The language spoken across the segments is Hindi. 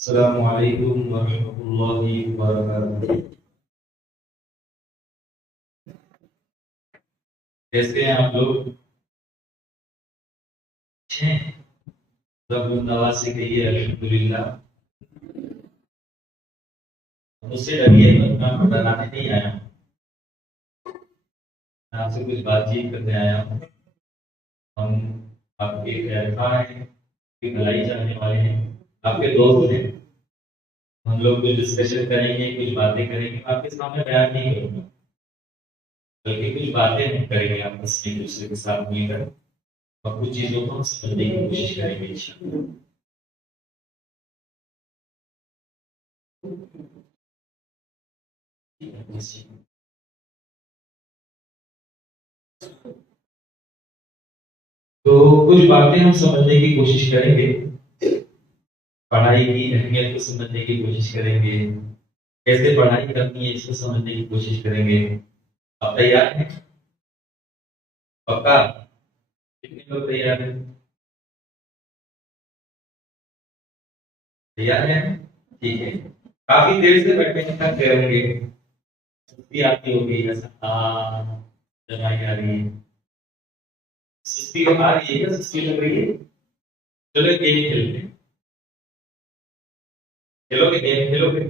अस्सलामु अलैकुम वरहमतुल्लाहि वबरकातुहू। कैसे हैं आप लोग? अच्छे हैं? रब नवाज से कहिए अल्हम्दुलिल्लाह। मुझसे डरिए मत, मैं आपको डराने नहीं आया हूँ। मैं आपसे कुछ बातचीत करने आया हूँ। हम आपके खैरख्वाह हैं, आपकी भलाई चाहने वाले हैं, आपके दोस्त हैं। हम लोग कुछ डिस्कशन करेंगे, कुछ बातें करेंगे। आपके सामने बयान नहीं करूँगा, बल्कि कुछ बातें हम करेंगे आपस में एक दूसरे के साथ मिलकर, और कुछ चीज़ों को हम समझने की कोशिश करेंगे इंशाअल्लाह। तो कुछ बातें हम समझने की कोशिश करेंगे, पढ़ाई की अहमियत को समझने की कोशिश करेंगे, कैसे पढ़ाई करनी है इसको समझने की कोशिश करेंगे। आप तैयार हैं? पक्का? कितने लोग तैयार हैं? तैयार हैं? ठीक है। काफी देर से बैठे हैं, थक गए होंगे, सुस्ती आती होगी, ऐसा हाँ जमाई आ रही है। सुस्ती आ रही है क्या? सुस्ती लग रही है? चलो गेम खेलते हैं। खेलोगे? गेम खेलोगे?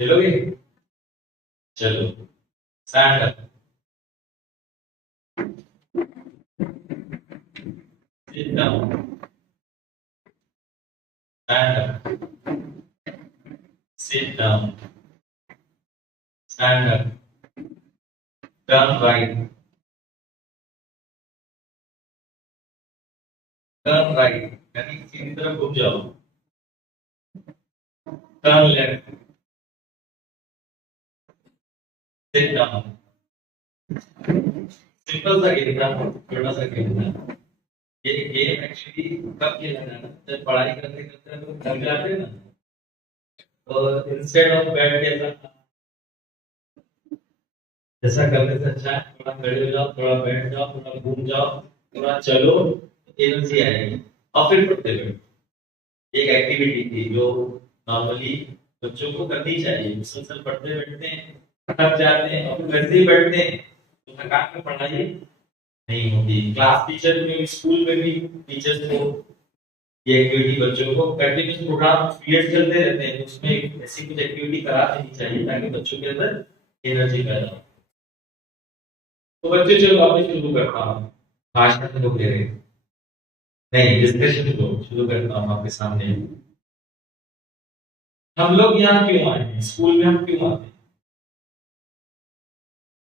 खेलोगे? चलो, stand up, sit down, stand up, sit down, stand up, turn right, turn right, यानी सीधी तरफ घूम जाओ, turn left, sit down। Simple सा गेम था, छोटा सा गेम था। ये गेम एक्चुअली कब खेला जाता है? जब पढ़ाई करते करते हम थक जाते हैं ना, तो इंस्टेड ऑफ बैठ के जैसा करने से अच्छा है थोड़ा खड़े हो जाओ, थोड़ा बैठ जाओ, थोड़ा घूम जाओ, थोड़ा चलो, एनर्जी आएगी। और फिर पढ़ते बैठो। एक एक्टिविटी थी जो नॉर्मली बच्चों को करनी चाहिए। मुसलसल पढ़ते बैठते हैं, थक जाते हैं, और फिर वैसे ही बैठते हैं, तो थकान में पढ़ाई नहीं होती। क्लास टीचर में, स्कूल में भी टीचर्स को ये एक्टिविटी बच्चों को कंटिन्यूस प्रोग्राम पीरियड चलते रहते हैं, तो उसमें ऐसी कुछ एक्टिविटी करा देनी चाहिए ताकि बच्चों के अंदर एनर्जी पैदा हो। तो बच्चे चलो वापस शुरू करता हूँ। भाषण तो दे रहे नहीं, डिस्कशन को शुरू करता हूँ आपके सामने। हम लोग यहाँ क्यों आए हैं? स्कूल में हम क्यों आते हैं?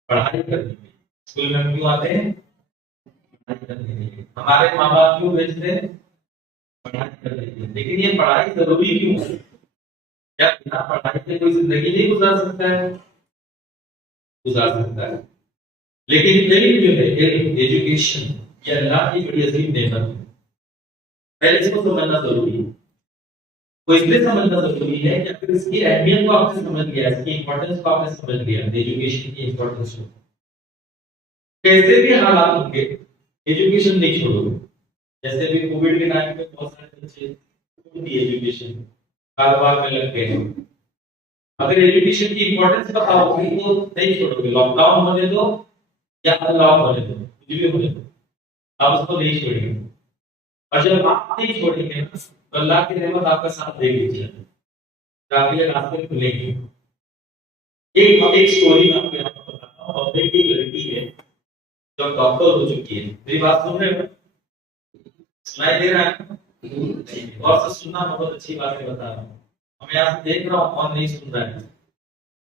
पढ़ाई करने के लिए। स्कूल में हम क्यों आते हैं? पढ़ाई करने के लिए। हमारे माँ बाप क्यों भेजते हैं? पढ़ाई करने के लिए। लेकिन ये पढ़ाई जरूरी क्यों है? क्या बिना पढ़ाई के कोई जिंदगी नहीं गुजार सकता है? गुजार सकता है। लेकिन इल्म जो है, इल्म, एजुकेशन, ये अल्लाह की बड़ी अजीम नेमत है। पहले इसको समझना जरूरी है। तो इसलिए समझना जरूरी है कि अगर इसकी अहमियत को आपने समझ लिया, इसकी इंपॉर्टेंस को आपने समझ लिया, एजुकेशन की इंपॉर्टेंस को, कैसे भी हालात होंगे एजुकेशन नहीं छोड़ोगे। जैसे भी कोविड के टाइम पे बहुत सारे बच्चे छोड़ दिए एजुकेशन, कारोबार में लग गए। अगर एजुकेशन की इंपॉर्टेंस पता होगी तो नहीं छोड़ोगे। लॉकडाउन होने दो या अनलॉक होने दो, कुछ भी होने दो, आप उसको नहीं छोड़ेंगे। और जब आप नहीं छोड़ेंगे ना, तो अल्लाह की रहमत आपका साथ देगी, आपके लिए रास्ते खुलेंगे। एक स्टोरी मैं आपको यहाँ पर बताता हूँ। और एक लड़की है जो डॉक्टर हो चुकी है। मेरी बात सुन रहे हो? सुनाई दे रहा है? और से सुनना, बहुत अच्छी बात है बता रहा हूँ। मैं यहाँ से देख रहा हूँ कौन नहीं सुन रहा है,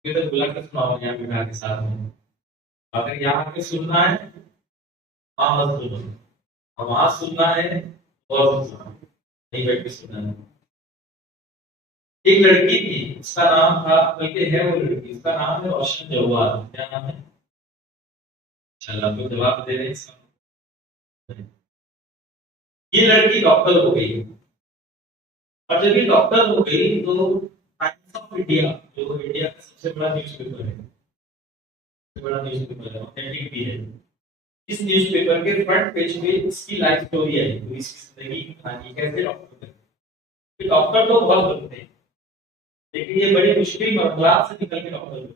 तो बुला कर सुनाओ यहाँ बिठा के साथ में। अगर यहाँ आके सुनना है, वहाँ मत सुनो, और वहाँ सुनना है और सुनना, नहीं बैठ के सुनना है। एक लड़की थी, उसका नाम था, बल्कि है वो लड़की, उसका नाम है रोशन जवाहर। क्या नाम है? चलो आपको जवाब दे रहे हैं इसका। ये लड़की डॉक्टर हो गई, और जब ये डॉक्टर हो गई तो टाइम्स ऑफ इंडिया, जो इंडिया का सबसे बड़ा न्यूज़पेपर है, सबसे बड़ा न्यूज़पेपर है, ऑथेंटिक भी है, इस न्यूज़पेपर के फ्रंट पेज पे इसकी लाइफ स्टोरी आई, तो इसकी जिंदगी की कहानी कैसे डॉक्टर बनी। डॉक्टर तो बहुत बनते हैं, लेकिन ये बड़ी मुश्किल मरहला से निकल के डॉक्टर बनते हैं।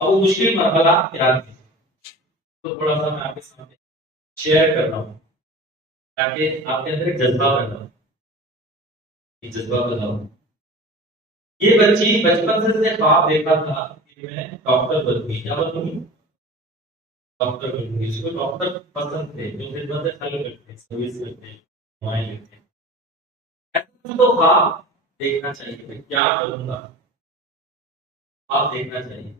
अब वो मुश्किल मरहला क्या है, तो थोड़ा सा मैं आपके सामने शेयर कर रहा हूँ, ताकि आपके अंदर एक जज्बा पैदा हो, एक जज्बा पैदा हो। ये बच्ची बचपन से इसने ख्वाब देखा था कि मैं डॉक्टर बनूंगी। क्या बनूंगी? डॉक्टर बनूंगी। इसको डॉक्टर पसंद थे, जो खिदमत खल करते, सर्विस करते, दवाएं लेते। ऐसा तो ख्वाब देखना चाहिए, मैं क्या करूंगा, ख्वाब देखना चाहिए।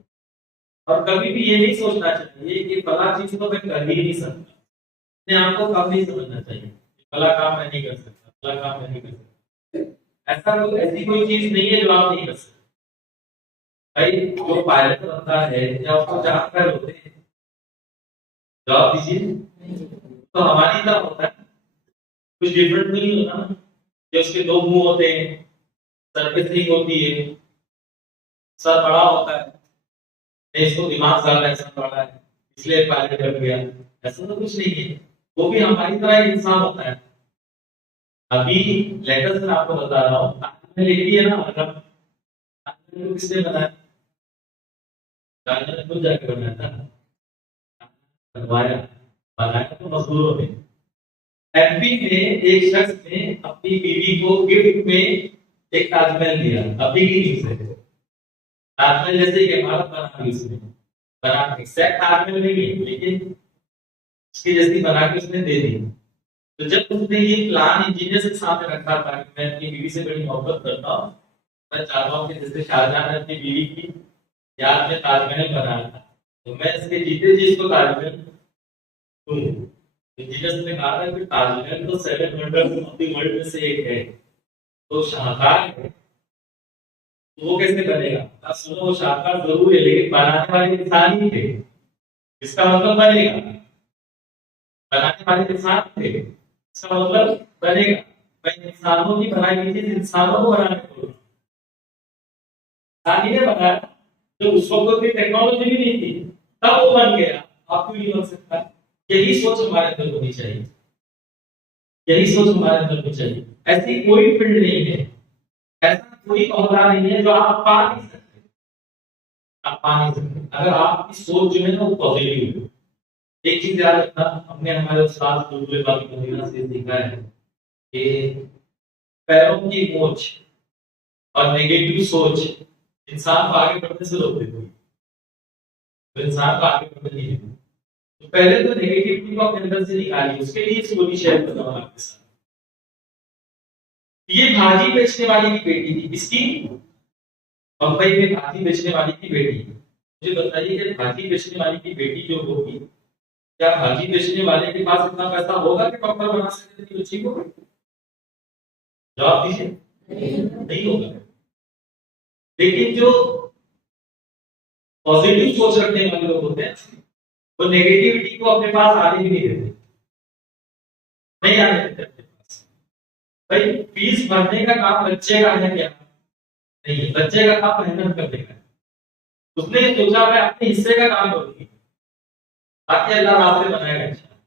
और कभी भी ये नहीं सोचना चाहिए कि फला चीज तो मैं कर ही नहीं सकता। अपने आप को कम नहीं समझना चाहिए, फला काम मैं नहीं कर सकता, फला काम मैं नहीं कर सकता। ऐसी कोई चीज नहीं है जो आप नहीं कर सकते। भाई जो पायलट बनता है या उसको जानकार होते हैं, जवाब दीजिए। तो हमारी तरह होता है, कुछ डिफरेंट तो नहीं होता ना, कि उसके दो मुंह होते हैं, सर पे सिंग होती है, सर बड़ा होता है, इसको दिमाग ज्यादा ऐसा बड़ा है इसलिए पायलट कर गया। ऐसा तो कुछ नहीं है, वो भी हमारी तरह एक इंसान होता है। अभी लेटेस्ट मैं आपको बता रहा हूँ, ताजमहल लिखी है ना, मतलब ताजमहल को किसने बनाया? ताजमहल खुद जाके बनाया था, बनवाया, बनाया तो मजदूरों ने। एमपी में एक शख्स ने अपनी बीवी को गिफ्ट में एक ताजमहल दिया, अभी की न्यूज़ है। ताजमहल जैसे एक इमारत बना दी उसने, बना एग्जैक्ट ताजमहल नहीं है, लेकिन उसकी जैसी बना के उसने दे दी। तो जब उसने ये प्लान इंजीनियर के सामने रखा था कि मैं अपनी बीवी से बड़ी मोहब्बत करता हूँ, मैं चाहता हूँ कि जैसे शाहजहां ने अपनी बीवी की याद में ताजमहल बनाया था, तो मैं इसके जीते जी इसको ताजमहल दूं। इंजीनियर्स ने कहा था कि ताजमहल तो 7 वंडर्स ऑफ द वर्ल्ड में से एक है, तो शाहकार है, तो वो कैसे बनेगा? अब सुनो, वो शाहकार जरूर है, लेकिन बनाने वाले इंसान ही थे। इसका मतलब बनेगा, बनाने वाले इंसान थे, इसका मतलब बनेगा। मैं इंसानों की बनाई हुई चीज इंसानों को बनाने को, इंसान ही ने बनाया, जो उस वक्त भी टेक्नोलॉजी भी नहीं थी, तब वो बन गया, आप क्यों नहीं बन सकता? यही सोच हमारे अंदर होनी चाहिए, यही सोच हमारे अंदर होनी चाहिए। ऐसी कोई फील्ड नहीं है, ऐसा कोई ओहदा नहीं है जो आप पा नहीं सकते, आप पा नहीं सकते अगर आपकी सोच जो है ना वो पॉजिटिव हो। एक चीज याद रखना, हमने हमारे उस्ताद बुलबुल बाकी मदीना से सीखा है कि पैरों की मोच और नेगेटिव सोच इंसान को आगे बढ़ने से रोक देती है, तो इंसान को आगे बढ़ने नहीं देती। तो पहले तो नेगेटिविटी को अपने अंदर से निकालिए, उसके लिए स्टोरी शेयर करता हूं आपके साथ। ये भाजी बेचने वाली की बेटी थी, किसकी? बंबई में भाजी बेचने वाली की बेटी। मुझे बताइए कि भाजी बेचने वाली की बेटी जो होगी, क्या भाजी बेचने वाले के पास इतना पैसा होगा कि डॉक्टर बना सके अपनी बच्ची को? जवाब दीजिए, नहीं होगा। लेकिन जो पॉजिटिव सोच रखने वाले लोग होते हैं, वो नेगेटिविटी को अपने पास आने भी नहीं देते, नहीं आने देते अपने पास। भाई फीस भरने का काम बच्चे का है क्या? नहीं, बच्चे का काम मेहनत करने का है। उसने सोचा मैं अपने हिस्से का काम करूंगी, बाकी अल्लाह रास्ते बनाएगा इंशाल्लाह।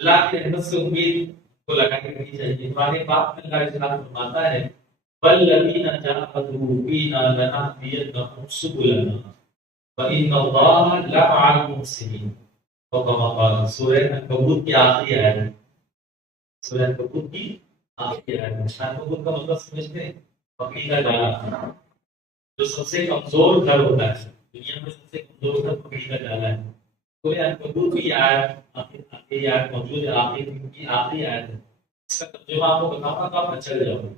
अल्लाह की रहमत से उम्मीद को लगानी रखनी चाहिए। हमारे बाप में अल्लाह इस्लाम फरमाता है, वल्लज़ीना जाहदू फीना लनहदियन्नहुम सुबुलना व इन्नल्लाहा लमअल मुहसिनीन। तो कमा काल सूरह अनकबूत की आखिरी आयत है, सूरह अनकबूत की आखिरी आयत है। अनकबूत का मतलब समझते हैं? बकरी का जाला, जो सबसे कमजोर घर होता है दुनिया में, सबसे कमजोर घर बकरी का जाला है। सूरह अनकबूत की आयत आखिरी आयत मौजूद है, आखिरी आयत है। इसका तर्जुमा आपको बताऊंगा तो आप चल जाओगे।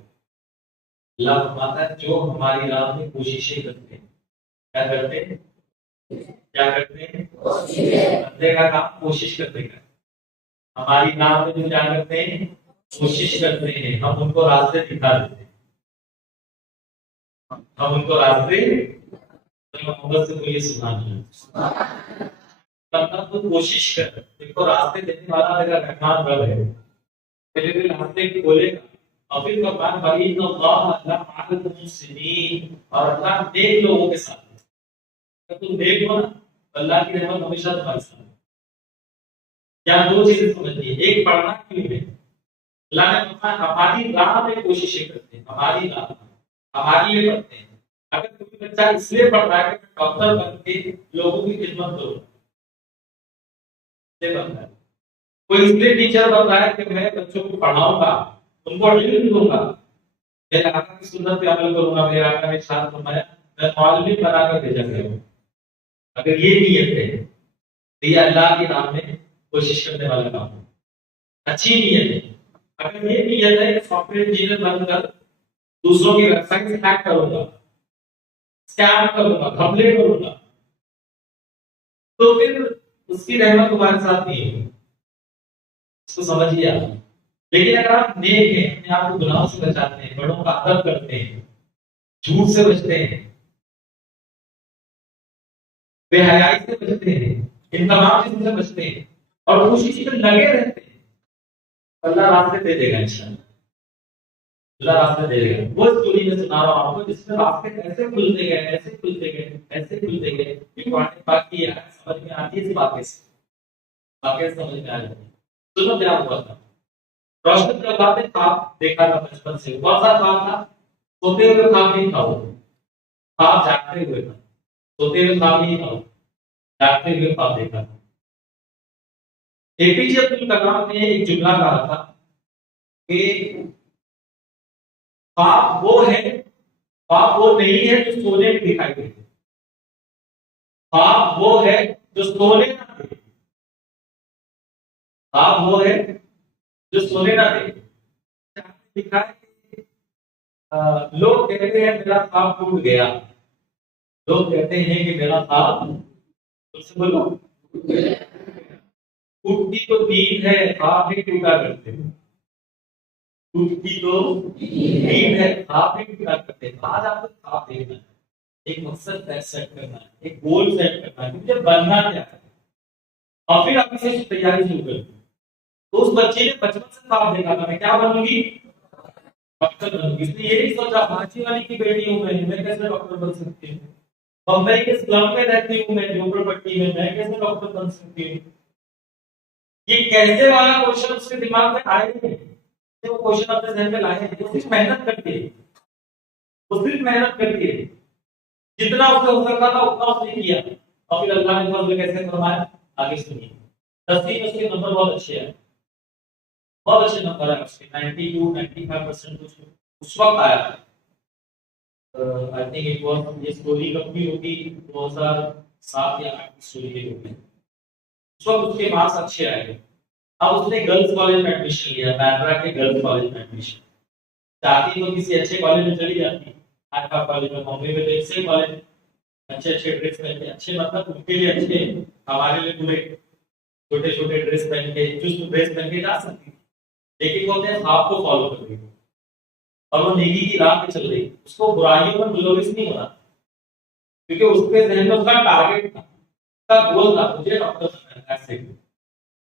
अल्लाह फरमाता है, जो हमारी राह में कोशिशें करते हैं, क्या करते हैं? क्या करते हैं? बंदे का काम कोशिश करने का। हमारी राह में जो क्या करते हैं? कोशिश करते हैं, हम उनको रास्ते दिखा देते हैं, हम उनको रास्ते। तो मोहब्बत से कोई सुना नहीं, बंदा तो कोशिश कर, देखो रास्ते देने वाला मेरा रहमान रब है, तेरे लिए रास्ते खोलेगा। और फिर भगवान वही तो और अल्लाह नेक लोगों के साथ है। अगर तुम नेक हो ना, अल्लाह की रहमत हमेशा तुम्हारे साथ है। क्या दो चीजें समझनी है, एक पढ़ना क्यों है, अल्लाह ने फरमाया हमारी राह में कोशिशें करते हैं, हमारी राह हमारे लिए पढ़ते हैं। अगर कोई बच्चा इसलिए पढ़ रहा है कि मैं डॉक्टर बन के लोगों की खिदमत करूँ, इसलिए बन रहा है। कोई इसलिए टीचर बन रहा है कि मैं बच्चों को पढ़ाऊंगा, उनको इल्म दूंगा, मेरे आका की सुन्नत पे अमल करूंगा, मेरे आका ने साथ फरमाया मैं मौलवी बनाकर भेजा गया हूं। अगर ये नीयत है तो ये अल्लाह की राह में कोशिश करने वाला काम है, अच्छी नीयत है। अगर ये नीयत है कि सॉफ्टवेयर इंजीनियर बनकर दूसरों की वेबसाइट हैक करूंगा, स्कैम करूंगा, घपले करूंगा, तो फिर उसकी रहमत तुम्हारे साथ नहीं होगी, इसको समझिए आप। लेकिन अगर आप नेक हैं, अपने आप को गुनाहों से बचाते हैं, बड़ों का अदब करते हैं, झूठ से बचते हैं, बेहयाई से बचते हैं, इन तमाम चीजों से बचते हैं और उसी चीज में लगे रहते हैं, अल्लाह रास्ते दे देगा इंशाअल्लाह, अल्लाह रास्ते दे देगा। वो स्टोरी में सुना रहा हूं आपको जिसमें रास्ते ऐसे खुलते गए, ऐसे खुलते गए, ऐसे खुलते गए कि कुरान पाक की आयत समझ में आती है, इस बातें से बातें समझ में आ जाती है। सुनो क्या हुआ था। रोशन जल्लाद ने ख्वाब देखा था बचपन से। कौन सा ख्वाब था? सोते हुए ख्वाब नहीं था वो, ख्वाब जागते हुए था। सोते हुए ख्वाब नहीं था, जागते हुए ख्वाब देखा था। एपीजे अब्दुल कलाम ने एक जुमला कहा था कि ख्वाब वो है, ख्वाब वो नहीं है जो सोने में दिखाई देते, ख्वाब वो है जो सोने ना दे, ख्वाब वो है जो सोने ना दे। लिखा है कि लोग कहते हैं मेरा ख्वाब टूट गया, लोग कहते हैं कि मेरा ख्वाब, तुमसे बोलो, टूटती तो नींद है, ख्वाब नहीं टूटा करते, टूटती तो नींद है, ख्वाब नहीं टूटा करते। आज आपको ख्वाब देखना है, एक मकसद सेट करना है, एक गोल सेट करना है, मुझे बनना क्या है, और फिर अपनी से तैयारी शुरू कर। तो उस बच्चे ने बचपन से ख्वाब देखा था, मैं क्या बनूंगी, डॉक्टर बनूंगी। इसने ये नहीं सोचा मांझी वाली की बेटी हूं मैं कैसे डॉक्टर बन सकती हूँ, बम्बई के स्लम में रहती हूँ मैं, झोपड़पट्टी में, मैं कैसे डॉक्टर बन सकती हूँ। ये कैसे वाला क्वेश्चन उसके दिमाग में आए नहीं, वो क्वेश्चन अपने जहन में लाए नहीं, वो सिर्फ मेहनत करके, वो सिर्फ मेहनत करके जितना उससे हो सकता था उतना उसने किया, और फिर अल्लाह ने फजल कैसे फरमाया आगे सुनिए। 10वीं में उसके नंबर बहुत अच्छे हैं, बहुत अच्छे नंबर है उसके, 92 95% उस वक्त आया था। आई थिंक इट वाज, ये स्टोरी कब की होगी, 2007 या 8 की स्टोरी होगी। उस वक्त उसके मार्क्स अच्छे आए। अब उसने गर्ल्स कॉलेज में एडमिशन लिया, बैंड्रा के गर्ल्स कॉलेज में एडमिशन। चाहती तो किसी अच्छे कॉलेज में चली जाती, आठवा कॉलेज में, बॉम्बे में तो इससे कॉलेज, अच्छे अच्छे ड्रेस पहन के, अच्छे मतलब उनके लिए अच्छे, हमारे लिए पूरे छोटे छोटे ड्रेस पहन के, चुस्त ड्रेस पहन के जा सकती, लेकिन वो अपने ख्वाब को फॉलो कर रही है और वो नेकी की राह पे चल रही है। उसको बुराइयों में मुलविस नहीं होना, क्योंकि उसके जहन में उसका टारगेट था, उसका गोल था, मुझे डॉक्टर बनना है। ऐसे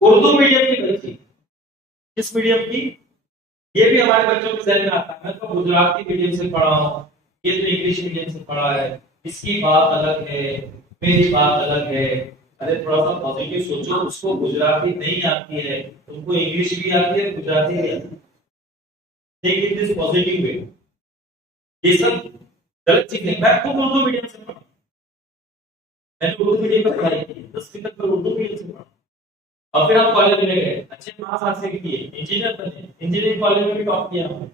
उर्दू मीडियम की बच्ची, किस मीडियम की, ये भी हमारे बच्चों के जहन में आता है, मैं तो गुजराती मीडियम से पढ़ा हूँ, ये तो इंग्लिश मीडियम से पढ़ा है, इसकी बात अलग है, मेरी बात अलग है। अरे थोड़ा सा पॉजिटिव सोचो, उसको गुजराती नहीं आती है, तुमको इंग्लिश भी आती है, गुजराती भी आती है, take it this positive way. ये सब गलत चीज नहीं। मैं खुद उर्दू मीडियम से पढ़ा, मैंने उर्दू मीडियम में पढ़ाई की, 10वीं तक मैं उर्दू मीडियम से पढ़ा, और फिर हम कॉलेज में गए, अच्छे मार्क्स हासिल किए, इंजीनियर बने, इंजीनियरिंग कॉलेज में भी टॉप किया हमने,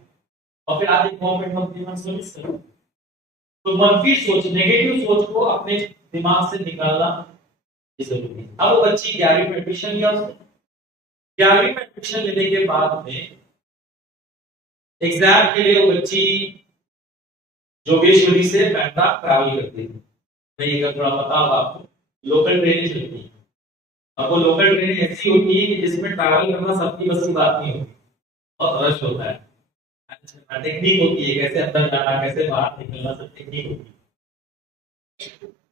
और फिर आज एक गवर्नमेंट कंपनी में सर्विस कर। तो मंफी सोच, नेगेटिव सोच को अपने दिमाग से निकालना जरूरी है। अब वो बच्ची 11वीं में एडमिशन लिया, उसने 11वीं में एडमिशन लेने के बाद में एग्जाम के लिए वो बच्ची जोगेश्वरी से पैंटा ट्रैवल करती थी। नहीं अगर थोड़ा पता होगा आपको, लोकल ट्रेनें चलती है, अब वो लोकल ट्रेनें ऐसी होती है कि जिसमें ट्रैवल करना सबकी बस की बात नहीं होती, बहुत रश होता है, टेक्निक होती है, कैसे अंदर जाना, कैसे बाहर निकलना, सब टेक्निक होती है।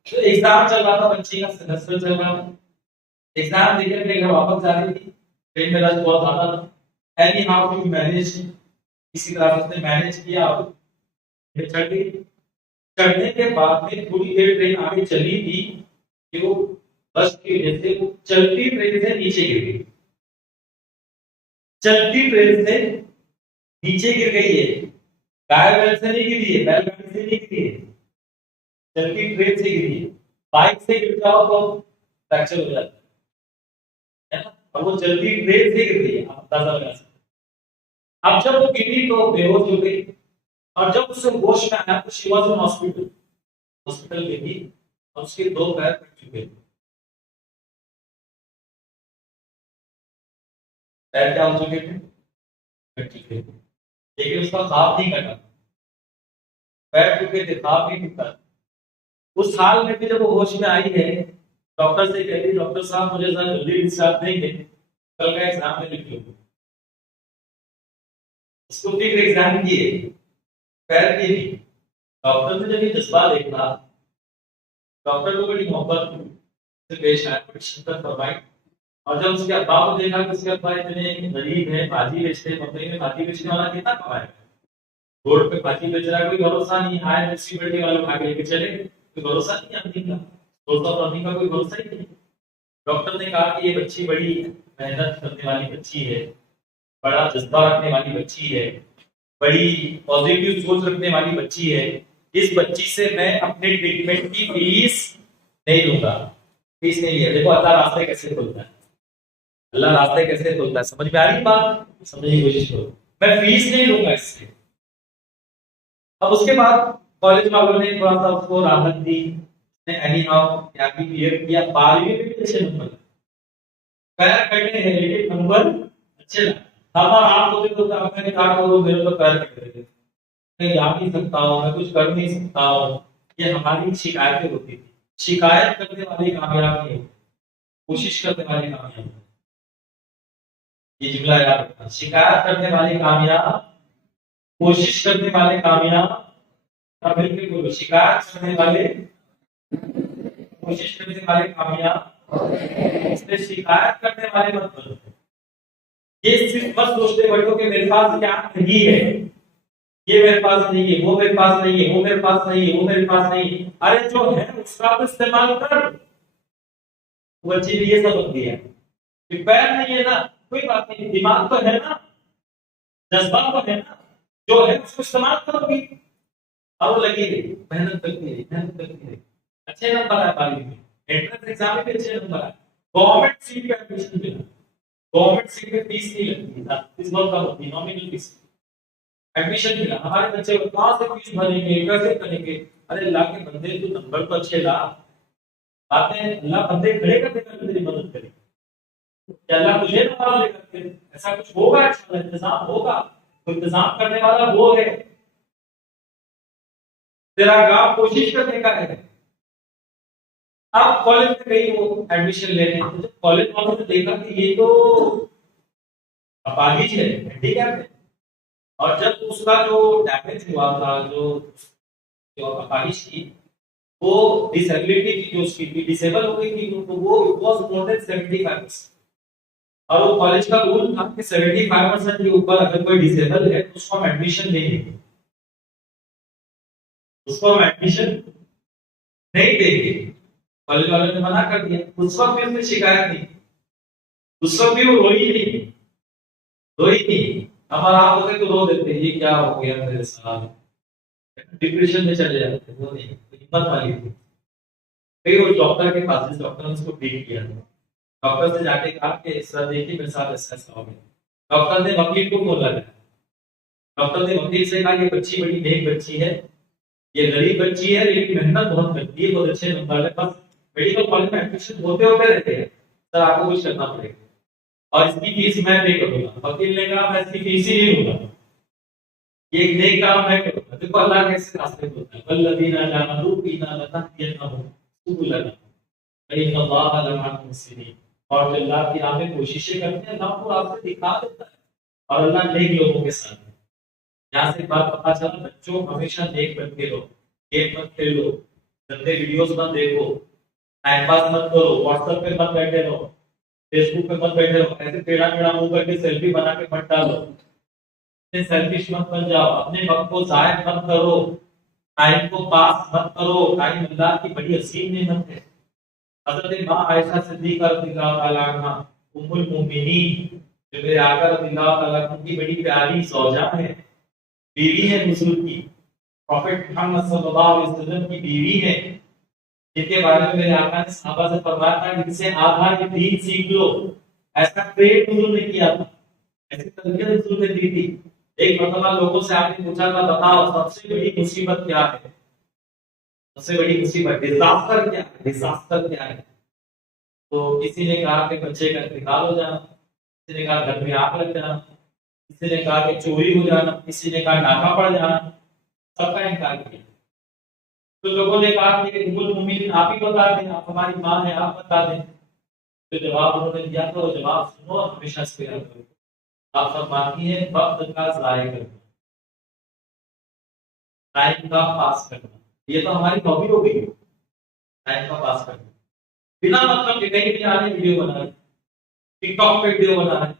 तो एग्जाम चल रहा था, बच्ची का सेमेस्टर चल रहा था, एग्जाम देकर के घर वापस जा रही थी, ट्रेन में रश बहुत ज्यादा था। एनी हाउ टू मैनेज, किसी तरह उसने मैनेज किया और चढ़ गई। चढ़ने के बाद में थोड़ी देर ट्रेन आगे चली थी कि वो बस की वजह से चलती ट्रेन से नीचे गिर गई। चलती ट्रेन से नीचे गिर गई है, गाय बैल से नहीं गिरी है, बैलगाड़ी से नहीं गिरी है, चलती ट्रेन से गिरी है। बाइक से गिर जाओ तो फ्रैक्चर हो जाता है ना, और वो चलती ट्रेन से गिर गई है, आप अंदाजा लगा सकते हैं। अब जब वो गिरी तो बेहोश हो गई, और जब उसे होश में आया तो she was in hospital, hospital में थी और उसके दो पैर कट चुके थे। पैर क्या हो चुके थे? कट चुके थे, लेकिन उसका ख्वाब नहीं कटा, पैर टूटे थे, ख्वाब नहीं टूटा। उस हाल में भी जब वो होश में आई है, डॉक्टर से कहती, डॉक्टर साहब मुझे जरा जल्दी डिस्चार्ज देंगे, कल का एग्जाम में लिख लो। उसको फिर एग्जाम किए, पैर की भी। डॉक्टर ने जब ये जज्बा देखा, डॉक्टर को बड़ी मोहब्बत से पेश आया, बड़ी शिद्दत फरमाई। और जब उसके अब्बा को देखा कि उसके अब्बा इतने गरीब है, भाजी बेचते हैं, मकई में भाजी बेचने वाला कितना कमाएगा, रोड पे भाजी बेच रहा है, कोई भरोसा नहीं, आए म्यूनिसिपैलिटी वालों खा के लेके चले, कोई भरोसा नहीं आदमी का, दोस्तों आदमी का कोई भरोसा ही नहीं। डॉक्टर ने कहा कि ये बच्ची बड़ी मेहनत करने वाली बच्ची है, बड़ा जज्बा रखने वाली बच्ची है, बड़ी पॉजिटिव सोच रखने वाली बच्ची है, इस बच्ची से मैं अपने ट्रीटमेंट की फीस नहीं लूंगा। फीस नहीं लिया। देखो अल्लाह रास्ते कैसे खोलता है, अल्लाह रास्ते कैसे खोलता है, समझ में आ रही बात? समझने की कोशिश करो। मैं फीस नहीं लूंगा इससे। अब उसके बाद कॉलेज वालों ने थोड़ा सा उसको राहत दी, एनी हाउ क्या भी क्लियर किया, 12वीं में भी अच्छे नंबर, पैर कटे हैं लेकिन नंबर अच्छे लाए। पापा आप होते तो मैंने कहा करो, मेरे तो पैर कट गए थे, मैं जा नहीं सकता हूँ, मैं कुछ कर नहीं सकता हूँ, ये हमारी शिकायतें होती थी। शिकायत करने वाले कामयाब नहीं होते, कोशिश करने वाले कामयाब होते। ये जुमला याद रखना, शिकायत करने वाले कामयाब, कोशिश करने वाले कामयाब। अब मिलकर बोलो, शिकायत करने वाले, कोशिश करने वाले कामयाब, इसलिए शिकायत करने वाले मत बनो। ये सिर्फ मत सोचते बैठो कि मेरे पास क्या नहीं है, ये मेरे पास नहीं है, वो मेरे पास नहीं है, वो मेरे पास नहीं है, वो मेरे पास नहीं है। अरे जो है उसका तो इस्तेमाल कर। वो अच्छी ये सबक दिया कि पैर नहीं है ना, कोई बात नहीं, दिमाग तो है ना, जज्बा तो है ना, जो है उसको इस्तेमाल करोगी। और वो लगी रही, मेहनत करती रही, मेहनत करती रही, अच्छे नंबर आए 12वीं में, एंट्रेंस एग्जाम में भी अच्छे नंबर आए, गवर्नमेंट सीट पे एडमिशन मिला। गवर्नमेंट सीट पे फीस नहीं लगती था, इस बार का होती नॉमिनल फीस, एडमिशन मिला। हमारे बच्चे कहां से फीस भरेंगे, कैसे करेंगे? अरे अल्लाह के बंदे, तू नंबर तो अच्छे ला, बातें अल्लाह बंदे खड़े कर देगा, तेरी मदद करेगा। अल्लाह तुझे नवाज देगा, ऐसा कुछ होगा, अच्छा इंतजाम होगा, तो इंतजाम करने वाला वो है, तेरा काम कोशिश करने का है। अब कॉलेज में गई वो एडमिशन लेने, तो जब कॉलेज वालों ने देखा कि ये तो अपाहिज है, हैंडीकैप है, और जब उसका जो डैमेज हुआ था, जो जो अपाहिज थी, वो डिसेबिलिटी की जो उसकी थी, डिसेबल हो गई थी, तो वो इट वाज मोर देन 75%। और वो कॉलेज का रूल था कि 75% के ऊपर अगर कोई डिसेबल है तो उसको हम एडमिशन नहीं देंगे, उसको हम एडमिशन नहीं देंगे। कॉलेज वालों ने मना कर दिया। उस वक्त भी उसने शिकायत नहीं, उस वक्त भी वो रोई नहीं, रोई नहीं। हमारा आप होते तो रो देते, ये क्या हो गया मेरे साथ, डिप्रेशन में चले जाते, वो नहीं, हिम्मत वाली थी। फिर उस डॉक्टर के पास, जिस डॉक्टर ने उसको ट्रीट किया, डॉक्टर से जाके कहा कि सर देखिए मेरे साथ ऐसा ऐसा हो गया। डॉक्टर ने वकील को फोन लगाया, डॉक्टर ने वकील से कहा ये बच्ची बड़ी नेक बच्ची है, ये गरीब बच्ची है लेकिन मेहनत बहुत करती है, बहुत अच्छे नंबर है, बस मेडिकल कॉलेज में एडमिशन होते होते रहते हैं, सर आपको कुछ करना पड़ेगा और इसकी फीस मैं पे करूंगा। वकील ने कहा मैं इसकी फीस ही नहीं लूंगा, ये एक नेक काम मैं करूंगा। देखो अल्लाह कैसे रास्ते खोलता है, वल्लज़ीना आमनू बिना लनहदियन्नहुम सुबुलना इन्नल्लाहा लमअल मुहसिनीन। और जो अल्लाह की राह में कोशिशें करते हैं, अल्लाह को रास्ते दिखा देता है, और अल्लाह नेक लोगों के साथ है। यहाँ से बात पता चला, बच्चों हमेशा नेक बन के रहो, गेम मत खेलो, गंदे वीडियोस मत देखो, टाइम पास मत करो, व्हाट्सएप पे मत बैठे रहो, फेसबुक पे मत बैठे रहो, ऐसे टेढ़ा टेढ़ा मुंह करके सेल्फी बना के मत डालो, इतने सेल्फिश मत बन जाओ, अपने वक्त को जाया मत करो, टाइम को पास मत करो। टाइम अल्लाह की बड़ी असीम नेमत है। हजरत माँ आयशा सिद्दीका रज़ियल्लाहु अन्हा, उम्मुल मोमिनीन, जो मेरे आका रज़ियल्लाहु ताला अन्हु की बड़ी प्यारी ज़ौजा है, बीवी है हुजूर की, प्रॉफेट मोहम्मद सल्लल्लाहु अलैहि वसल्लम की बीवी है, जिनके बारे में मेरे आका ने सहाबा से फरमाया था कि इनसे आधा ये दीन सीख लो। ऐसा ट्रेड हुजूर ने किया था, ऐसी तरबियत हुजूर ने दी थी। एक मरतबा लोगों से आपने पूछा था, बताओ सबसे बड़ी मुसीबत क्या है? सबसे बड़ी मुसीबत डिजास्टर क्या है? डिजास्टर क्या है? तो किसी ने कहा कि बच्चे का इंतकाल हो जाना, किसी ने कहा घर में आग लग जाना, किसी ने कहा कि चोरी हो जाना, किसी ने कहा डाका पड़ जाना। सबका इनकार किया। तो लोगों ने कहा कि उम्मुल मोमिनीन आप ही बता दें, आप हमारी माँ हैं, आप बता दें। तो जवाब उन्होंने दिया, तो जवाब सुनो और हमेशा से याद करो। आप फरमाती हैं वक्त का ज़ाया करना, टाइम का पास करना। ये तो हमारी हॉबी हो गई, टाइम का पास करना। बिना मतलब के कहीं भी आने वीडियो बना रहे, टिकटॉक पे वीडियो बना रहे,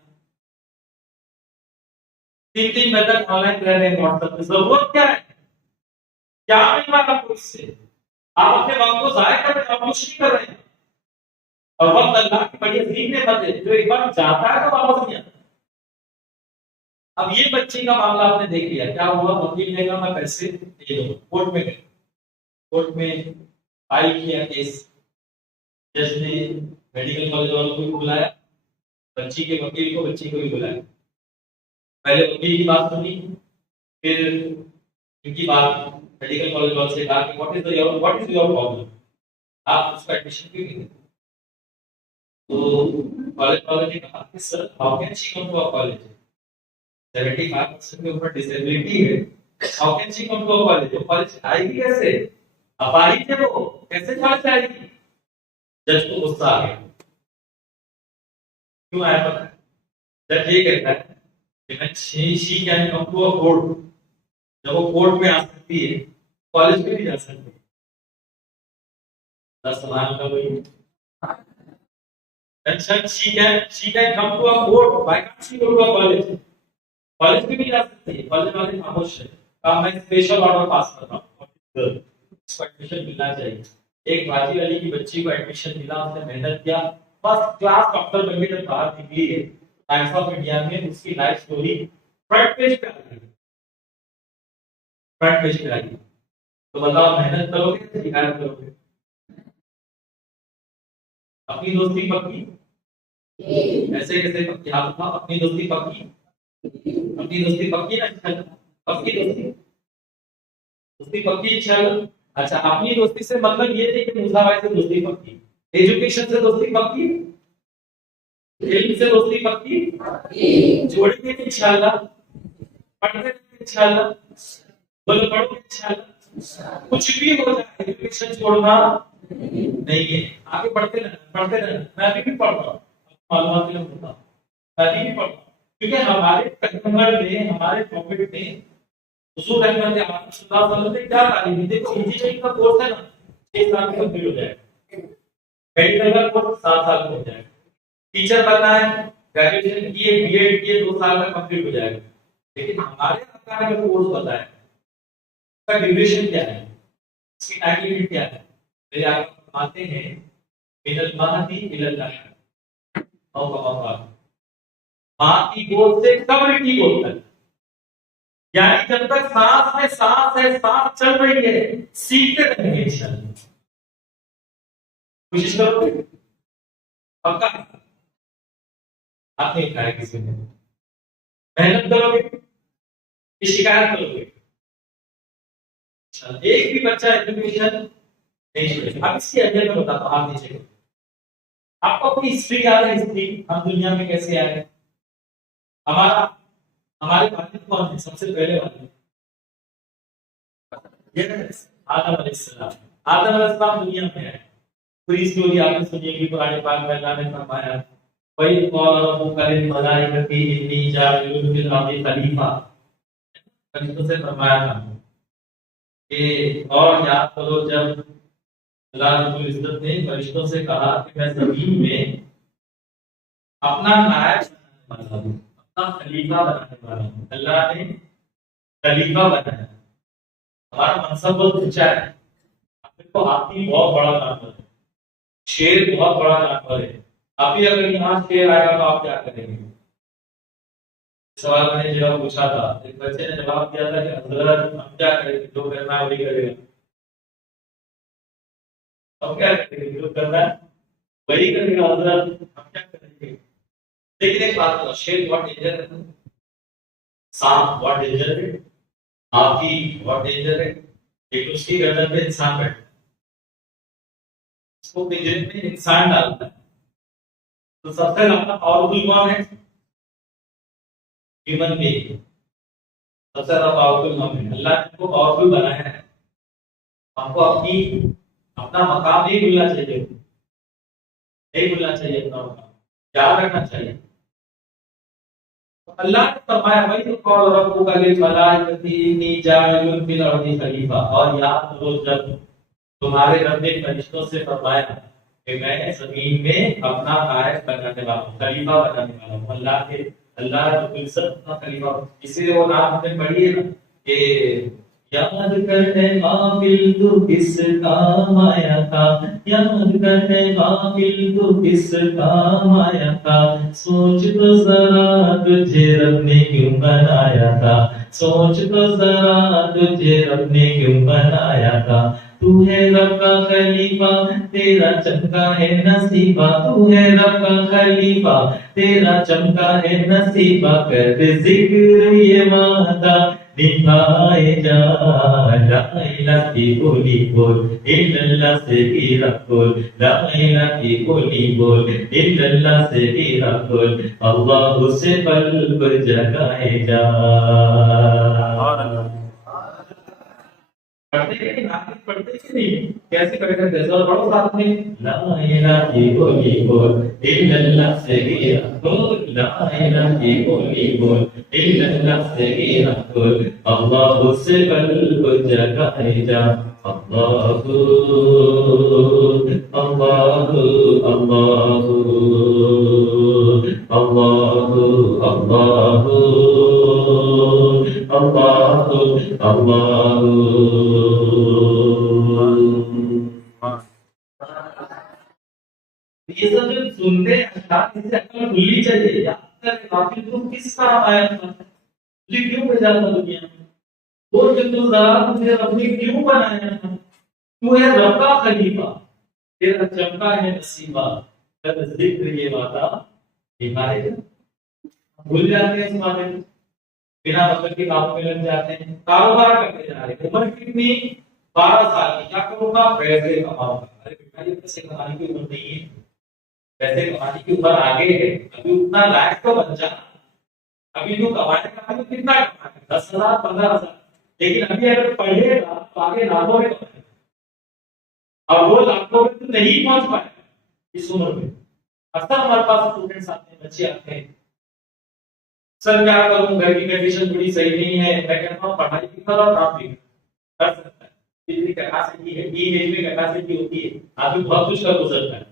3-3 बजे तक ऑनलाइन रह रहे हैं व्हाट्सएप पे। जरूरत क्या है? क्या मिल रहा है आपको इससे? आप अपने वक्त को ज़ाया कर रहे हैं, आप कुछ नहीं कर रहे हैं। और वक्त अल्लाह की बड़ी अजीम नेमत है, जो एक बार जाता है तो वापस नहीं आता। अब ये बच्चे का मामला आपने देख लिया, क्या हुआ? वकील ने कहा मैं पैसे दे दूंगा, कोर्ट में गए, कोर्ट में फाइल किया केस, जज ने मेडिकल कॉलेज वालों को भी बुलाया, बच्ची के वकील को, बच्ची को भी बुलाया। पहले वकील की बात सुनी, फिर इनकी बात मेडिकल कॉलेज वालों से कहा कि व्हाट इज योर प्रॉब्लम, आप उसका एडमिशन क्यों नहीं देते? तो कॉलेज वालों ने कहा कि sir how can she come to our college, 75% के ऊपर डिसेबिलिटी है, how can she come to our college? वो कॉलेज आएगी कैसे? अपाहिज है वो, कैसे कॉलेज आएगी? जज को गुस्सा आ गया। क्यों आया पता है? जज ये कहता है कि she can come to a court, जब वो कोर्ट में आ सकती है, कॉलेज में भी जा सकती है। सवाल का वही, अच्छा she can come to a court, why can't she go to a college? College में भी जा सकती है, कॉलेज वाले खामोश है। कहा मैं स्पेशल ऑर्डर पास कर रहा हूँ, इसको एडमिशन मिलना चाहिए। एक बाजी वाली की बच्ची को एडमिशन मिला, उसने मेहनत किया, फर्स्ट क्लास डॉक्टर बनके जब बाहर निकली है, टाइम्स ऑफ इंडिया में उसकी लाइफ स्टोरी फ्रंट पेज पे आ गई, फ्रंट पेज पे आ गई। तो बताओ मेहनत करोगे, शिकायत करोगे? अपनी दोस्ती पक्की, ऐसे कैसे पक्की? आप बताओ, अपनी दोस्ती पक्की, अपनी दोस्ती पक्की ना? पक्की दोस्ती, दोस्ती पक्की चल। अच्छा, अपनी दोस्ती से मतलब ये नहीं कि मूसा भाई से दोस्ती पक्की, एजुकेशन से दोस्ती पक्की, इल्म से दोस्ती पक्की, जोड़ेंगे इंशाल्लाह, पढ़ते इंशाल्लाह, बोलो पढ़ो इंशाल्लाह। कुछ भी हो जाए, एजुकेशन छोड़ना नहीं है, आगे बढ़ते रहना, पढ़ते रहना। मैं अभी भी पढ़ रहा हूँ, मालूमात के लिए होता हूँ, मैं अभी भी पढ़ रहा हूँ, क्योंकि हमारे पैगंबर ने, हमारे प्रॉफिट ने, हुजूर रहमत आलम सल्लल्लाहु अलैहि वसल्लम ने क्या तालीम दी? देखो इंजीनियरिंग का कोर्स है ना, 6 साल में कंप्लीट हो जाएगा, मेडिकल का कोर्स 7 साल में हो जाएगा, टीचर बनना है, ग्रेजुएशन किए, बीएड किए, 2 साल में कंप्लीट हो जाएगा। लेकिन हमारे आका ने कोर्स बताया, उसका ड्यूरेशन क्या है, उसकी टाइम लिमिट क्या है? मेरे आका फरमाते हैं मिनल महदी इलल लहद, और कमा मां की गोद से कब्र की गोद तक, यानी जब तक सांस में सांस है, सांस चल रही है, सीखते रहेंगे इंशाल्लाह। कोशिश करोगे? पक्का? आप नहीं खाया किसी ने, मेहनत करोगे कि शिकायत करोगे? एक भी बच्चा एजुकेशन नहीं छोड़ेगा। अब इसकी अहमियत मैं बताता हूँ, आप नीचे आपको अपनी हिस्ट्री याद है? हिस्ट्री, हम दुनिया में कैसे आए? हमारा, हमारे वालिद कौन है? सबसे पहले वालिद आदम अलैहिस्सलाम। आदम अलैहिस्सलाम दुनिया में आए, पूरी स्टोरी आपने सुनी होगी, कुरान पाक में अल्लाह ने फरमाया वही कौल रब्बुका लिल मलाइकति इन्नी जाइलुन फिल अर्दि खलीफा, फरिश्तों से फरमाया था कि और याद करो जब अल्लाह रब्बुल इज्जत ने फरिश्तों से कहा कि मैं जमीन में अपना नायब बनाने वाला हूं, अपना खलीफा बनाने वाला हूं। अल्लाह ने खलीफा बनाया, हमारा मनसब बहुत ऊंचा है। आपको हाथी बहुत बड़ा जानवर है, शेर बहुत बड़ा जानवर है, अभी अगर यहाँ शेर आएगा तो आप क्या करेंगे? सवाल मैंने जवाब पूछा था, एक बच्चे ने जवाब दिया था कि हजरत हम क्या करेंगे, जो करना है वही करेगा। हम क्या करेंगे, जो करना है वही करेगा हजरत, हम क्या करेंगे। लेकिन एक बात तो शेर बहुत डेंजर है, सांप बहुत डेंजर है, हाथी बहुत डेंजर है, लेकिन उसकी गर्दन पे इंसान बैठा है, उसको पिंजरे में इंसान डालता है। तो सबसे ज्यादा पावरफुल कौन है, ह्यूमन बीइंग। सबसे ज्यादा पावरफुल हम हैं, अल्लाह ने को पावरफुल बनाया है। हमको अपनी अपना मकाम नहीं भूलना चाहिए, नहीं भूलना चाहिए अपना मकाम, याद रखना चाहिए। तो अल्लाह ने फरमाया भाई तो कौल रब्बुका लिल मलाइकति इन्नी जाइलुन फिल अर्दि खलीफा, और याद करो जब तुम्हारे रब ने फरिश्तों से फरमाया कि मैं जमीन में अपना कायद बनाने वाला हूं, खलीफा बनाने वाला हूं। अल्लाह रब्बुल इज्जत अपना खलीफा, इसीलिए वो नाम हमने पढ़ी है ना कि याद करने काबिल तू किस काम आया था, याद करने काबिल तू किस काम आया था, सोच तो जरा तुझे रब ने क्यों बनाया था, सोच तो जरा तुझे रब ने क्यों बनाया था। तू है रब का खलीफा, तेरा चमका है नसीबा, तू है रब का खलीफा, तेरा चमका है नसीबा, कर जिक्र ये वादा निभाए जा, ला इलाहा की बोली बोल, इल्लल्लाह से गिरा बोल, ला इलाहा की बोली बोल, इल्लल्लाह से गिरा बोल, अल्लाह से कल्ब जगाए जा। पढ़ते हैं कि नाम पढ़ते कि नहीं, कैसे करेंगे, जैसे और पढ़ो साथ में, ला इलाहा की बोली बोल, इल्लल्लाह से गिरा बोल, ला इलाहा की बोली बोल, इल्लल्लाह से गिरा बोल, अल्लाह से कल्ब जगाए जा। अल्लाहु अल्लाहु अल्लाहु अल्लाहु अल्लाहु अल्लाहु अल्लाहु। ये सब जो सुनते हैं इससे अक्ल खुलनी चाहिए, याद करें आखिर तुम किस काम आया था, तुझे क्यों भेजा था दुनिया में, वो जो तू जरा तुझे रब ने क्यों बनाया था, तू है रब का खलीफा, तेरा चमका है नसीबा, कर जिक्र ये वादा निभाए। भूल जाते हैं इस बारे में, बिना मतलब के कामों में लग जाते हैं, कारोबार करते जा रहे हैं, उम्र कितनी 12 साल की, क्या करूंगा, पैसे कमाऊंगा। अरे बेटा ये पैसे कमाने की उम्र नहीं है, पैसे कमाने की उम्र आगे है, अभी उतना लायक तो बन जा, अभी जो कमाएगा अभी कितना कमाएगा, 10,000 15,000, लेकिन अभी अगर पढ़ेगा तो आगे लाखों में कमाएगा, और वो लाखों में तो नहीं पहुंच पाएगा इस उम्र में। अक्सर हमारे पास स्टूडेंट्स आते हैं, बच्चे आते हैं, सर क्या करूं, घर की कंडीशन थोड़ी सही नहीं है, मैं कहता हूं पढ़ाई भी करो और काम भी कर सकता है, इतनी कैपेसिटी है, टीन एज में कैपेसिटी होती है, आदमी बहुत कुछ कर सकता है,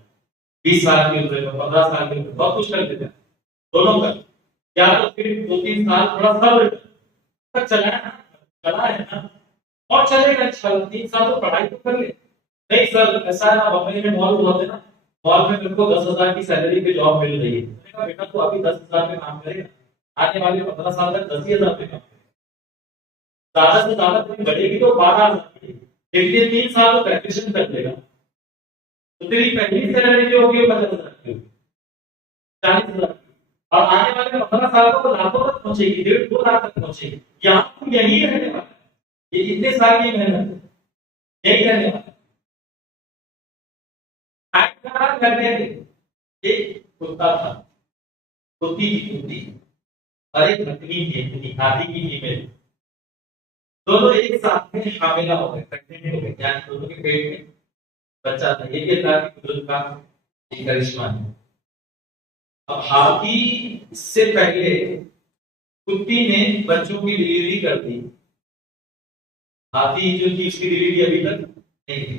20 साल की उम्र में 15 साल की उम्र में बहुत कुछ कर देता है, दोनों कर, या तो फिर 2-3 साल थोड़ा सब्र तक चला है ना, और चलेगा अच्छा, 3 साल तो पढ़ाई तो कर ले। नहीं सर ऐसा है ना, बम्बई में मॉल हुआ है ना, मॉल में मेरे को 10,000 की सैलरी पे जॉब मिल रही है, मैंने कहा बेटा तू अभी 10,000 में काम करेगा, आने वाले 15 साल तक 10,000 पे काम, ज्यादा से ज्यादा तेरी बढ़ेगी तो 12,000 की, लेकिन ये 3 साल तो ग्रेजुएशन कर लेगा, तो तेरी पहली सैलरी जो होगी वो 50,000 की होगी, 40,000 की, और आने वाले 15 साल को लाखों तक पहुंचेगी, 1.5-2 लाख तक पहुंचेगी। यहाँ तो यही रहने वाला, ये इतने साल की मेहनत यही रहने वाला। करने एक कुत्ता था, कुत्ती की कुत्ती और एक नकली थी, हाथी की फीमेल, दोनों एक साथ में हामिला हो गए, प्रेग्नेंट हो गए, यानी दोनों के पेट में बच्चा था। ये अल्लाह की कुदरत का एक करिश्मा है। अब हाथी से पहले कुत्ती ने बच्चों की डिलीवरी कर दी, हाथी जो थी उसकी डिलीवरी अभी तक नहीं थी,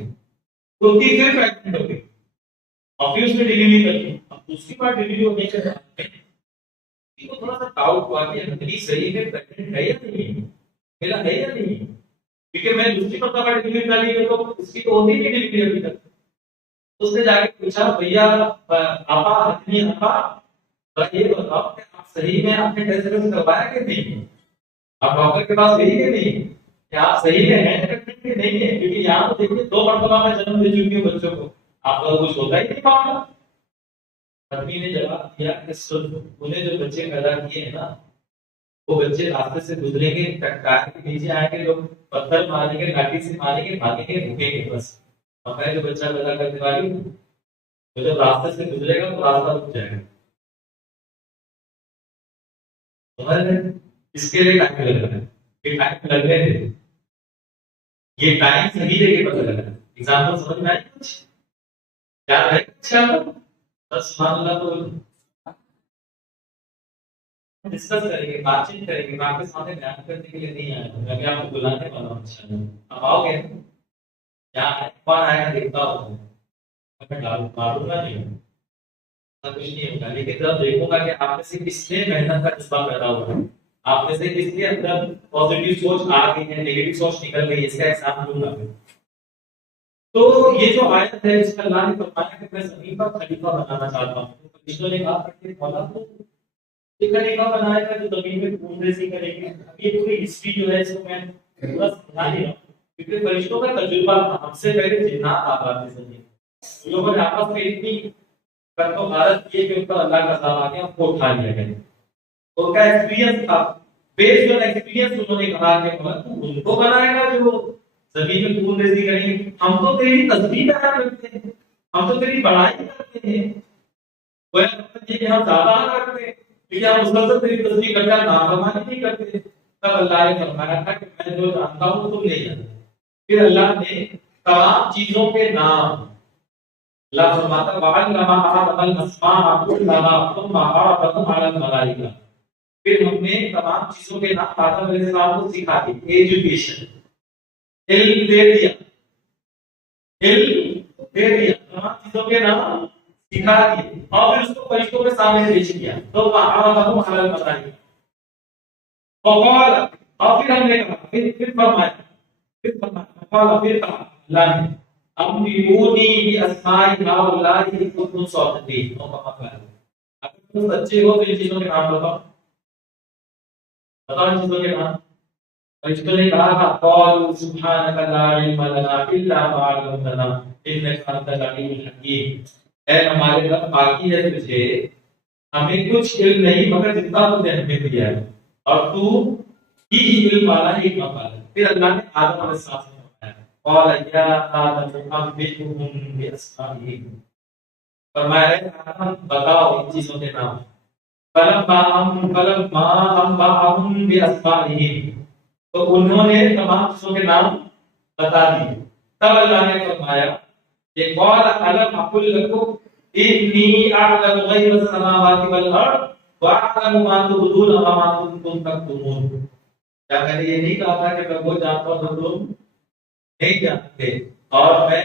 कुत्ती फिर प्रेग्नेंट हो गई और फिर उसने डिलीवरी कर दी। अब दूसरी बार डिलीवरी होने के बाद को थोड़ा सा डाउट हुआ कि नकली सही में प्रेग्नेंट है या नहीं, मिला है या नहीं, क्योंकि मैं दूसरी मरतबा डिलीवरी कर ली तो उसकी तो होती नहीं डिलीवरी अभी तक। उसने जाके पूछा भैया आपा हथनी आपा, ये बताओ कि आप सही में आपने टेस्ट करवाया कि नहीं? आप डॉक्टर के पास गए कि नहीं? क्या आप सही में हैं कि नहीं है? क्योंकि यहाँ तो देखिए 2 मरतबा मैं जन्म दे चुकी हूँ बच्चों को, आपका तो कुछ होता ही नहीं मामला। पत्नी ने जवाब दिया कि सुन, उन्हें जो बच्चे पैदा किए हैं ना, वो बच्चे रास्ते से गुजरेंगे, कार के नीचे आएंगे, लोग पत्थर मारेंगे, लाठी से मारेंगे, भागेंगे, रुकेंगे बस। और मैं जो बच्चा पैदा करने वाली हूँ, तो जब रास्ते से गुजरेगा तो रास्ता रुक जाएगा। इसके लिए टाइम लग रहा है, ये टाइम लगने दे, ये टाइम सही जगह पर लग रहा है। एग्जाम्पल समझ में आए कुछ? क्या है? अच्छा बस मान लो तो डिस्कस करेंगे, बातचीत करेंगे। मैं आपके सामने बयान करने के लिए नहीं आया हूँ, मैं भी आपको बुलाने वाला हूँ। अच्छा अब आओगे? क्या है? कौन आएगा देखता हूँ मैं, मारूंगा नहीं, ऐसा कुछ नहीं होगा। लेकिन जब देखूंगा कि आप में से किसने मेहनत का जज्बा पैदा हुआ है, आप में से किसके अंदर पॉजिटिव सोच आ गई है, नेगेटिव सोच निकल गई है, इसका एहसास लूंगा। तो ये जो आयत है इसमें अल्लाह ने फरमाया कि मैं जमीन पर खलीफा बनाना चाहता हूँ। तो फरिश्तों ने कहा कि मौला तो ये खलीफा बनाएगा जो जमीन में खून रेजी करेगी। अब ये पूरी हिस्ट्री जो है इसको मैं पूरा समझा नहीं रहा हूँ, क्योंकि फरिश्तों का तजुर्बा हमसे पहले जिन्नात आबाद थे जमीन, लोगों ने आपस में इतनी करतो भारत किए कि उनका अल्लाह का अज़ाब आ गया, उनको उठा लिया गया। तो उनका एक्सपीरियंस था, बेस्ड ऑन एक्सपीरियंस उन्होंने कहा कि मौला तू उनको बनाएगा जो जमीन में खून रेजी करेंगे। हम तो तेरी तस्बीह बयान करते हैं, हम तो तेरी बड़ाई करते हैं, वो मतलब ये कि हम ज्यादा करते हैं, क्योंकि हम मुसलसल तेरी तस्बीह करते हैं, नाफरमानी नहीं करते। तब अल्लाह ने फरमाया था कि मैं जो जानता हूँ तुम नहीं जानते। फिर अल्लाह ने तमाम चीजों के नाम, अल्लाह फरमाता वअल्लमा आदम अस्माअ कुल्लहा सुम्मा अरदहुम अलल मलाइका। फिर हमने तमाम चीजों के नाम आदम अलैहिस्सलाम को सिखा दिए, एजुकेशन, इल्म दे दिया, इल्म दे दिया, तमाम चीजों के नाम सिखा दिए, और फिर उसको फरिश्तों के सामने पेश किया। तो वअरदहुम अलल मलाइका फक़ाल, और फिर हमने कहा, फिर फरमाया, फिर कहा अल्लाह ने अम्बिऊनी बि अस्माइ हाउलाई इन कुंतुम सादिकीन। अगर तुम सच्चे हो तो इन चीजों के नाम बताओ, बताओ इन चीजों के नाम। फरिश्तों ने कहा था क़ालू सुब्हानका ला इल्मा लना इल्ला मा अल्लमतना इन्नका अंतल अलीमुल हकीम। ऐ हमारे रब, बाकी है तुझे, हमें कुछ इल्म नहीं मगर जितना तूने हमें दिया है, और तू ही इल्म वाला, हिकमत वाला। फिर अल्लाह ने आदम अलैहिस्सलाम से बताया, क़ाल या आदम अम्बिहुम बिअस्माइहिम, फरमाया आदम बताओ इन चीजों के नाम। फलम्मा अम्बअहुम बिअस्माइहिम, तो उन्होंने तमाम चीजों के नाम बता दिए। तब अल्लाह ने फरमाया कि क़ाल अलम अकुल लकुम इन्नी अअलमु गैबस समावाति वल अर्द व अअलमु मा तुबदून व मा कुंतुम तक्तुमून। क्या मैंने ये नहीं कहा था कि मैं वो जानता हूं जो तुम नहीं जानते, और मैं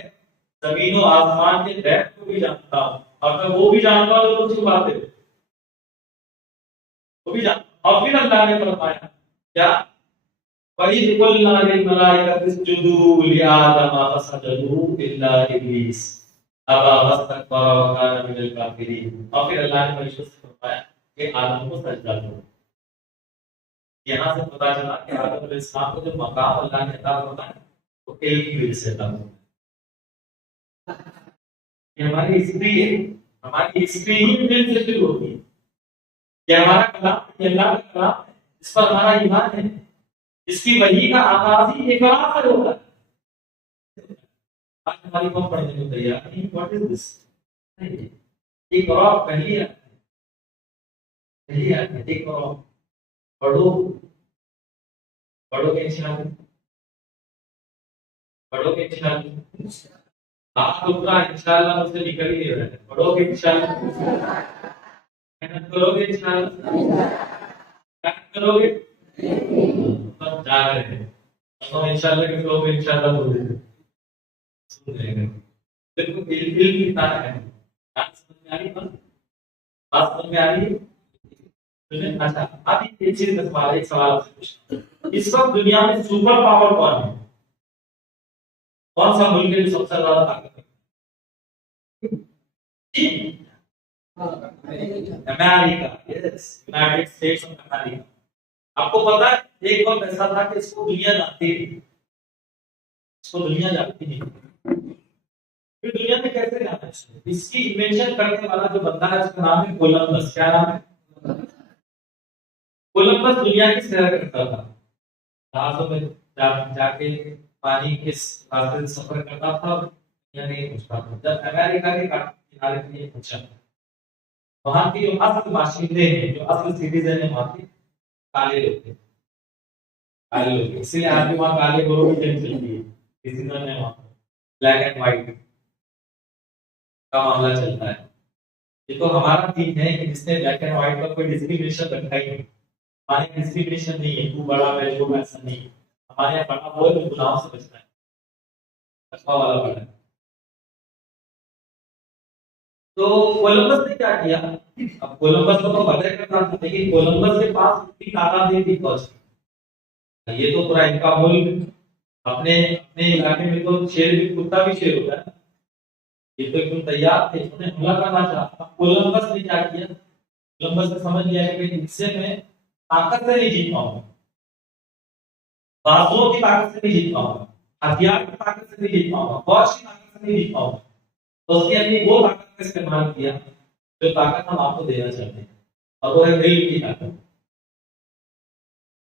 जमीन और आसमान के गैब को भी जानता हूं, और मैं वो भी जानता हूं जो तुम छुपाते हो, वो भी जानता। और फिर अल्लाह ने फरमाया क्या, वइज़ क़ुल्ना लिल मलाइकति इसजुदू लिआदम फसजदू इल्ला इब्लीस अबा वस्तकबरा व काना मिनल काफिरीन। और फिर अल्लाह ने फरिश्तों से फरमाया कि आदम को सजदा करो। यहाँ से पता चला कि आदम अलैहिस्सलाम को जो मकाम अल्लाह ने अता फरमाया वो इल्म की वजह से अता फरमाया। ये हमारी हिस्ट्री है, हमारी हिस्ट्री ही इल्म से शुरू होती है। ये हमारा कलाम, ये अल्लाह का कलाम है, इस पर हमारा ईमान है, इसकी वही का आगाज ही इकरार से होता है। आज हमारी कौन पढ़ने को तैयार नहीं, व्हाट इज दिस? इकरार पहली है, पहली है, इकरार पढ़ो, पढ़ोगे इंशाअल्लाह, पढ़ोगे इंशाअल्लाह। आप तो पूरा इंशाअल्लाह मुझसे निकल ही नहीं रहा है, पढ़ोगे इंशाअल्लाह, मेहनत करोगे इंशाअल्लाह, मेहनत करोगे, सब जा रहे हैं, तो इंशाअल्लाह के लोग इंशाअल्लाह बोल रहे हैं, सुन रहे हैं। देखो इल्म कितना है, बात समझ में आ रही है? बात समझ में आ रही है? अच्छा, अब एक चीज तुम्हारा एक सवाल आपसे पूछता हूं, इस वक्त दुनिया में सुपर पावर कौन है? कौन सा मुल्क है जो सबसे ज्यादा ताकत है? America, yes, United states of America. आपको पता है एक वक्त ऐसा था कि इसको दुनिया जानती थी, इसको दुनिया जानती नहीं, फिर दुनिया में कैसे जाना है? इसकी इन्वेंशन करने वाला जो बंदा है उसका नाम है कोलंबस। क्या नाम है? कोलंबस दुनिया की सैर करता था, जहाजों में जाके पानी के रास्ते से सफर करता था, दुनिया नहीं पहुंचता था। जब अमेरिका के किनारे पे नहीं पहुंचा, वहां की जो असल बाशिंदे हैं, जो असल सिटीजन है वहां के, काले लोग थे, काले लोग। इसलिए आज भी वहां काले गोरों की जंग चलती है, सिटीजन है वहां ब्लैक एंड व्हाइट का मामला चलता है। ये तो हमारा दिन है कि जिसने ब्लैक एंड व्हाइट का कोई डिस्क्रिमिनेशन रखा ही नहीं। हमारे डिस्क्रिमिनेशन नहीं है, तू बड़ा मैं छोटा, ऐसा नहीं है। हमारे यहाँ बड़ा वो है जो गुनाहों से बचता है, अच्छा वाला बड़ा है। तो कोलंबस ने क्या किया? अब कोलंबस को तो पता करना था, लेकिन कोलंबस के पास इतनी ताकत नहीं थी फौज की। ये तो पूरा इनका मुल्क, अपने अपने इलाके में तो शेर भी, कुत्ता भी शेर होता है। ये तो एकदम तैयार थे, उन्हें हमला करना चाहा। कोलंबस ने क्या किया? कोलंबस ने समझ लिया कि इनसे मैं ताकत से नहीं जीत पाऊंगा, बाजुओं की ताकत से नहीं जीत पाऊंगा, हथियार की ताकत से नहीं जीत पाऊंगा, फौज की ताकत से नहीं जीत पाऊंगा। तो उसने अपनी वो ताकत का इस्तेमाल किया जो ताकत हम आपको देना चाहते हैं, और वो है इल्म की ताकत,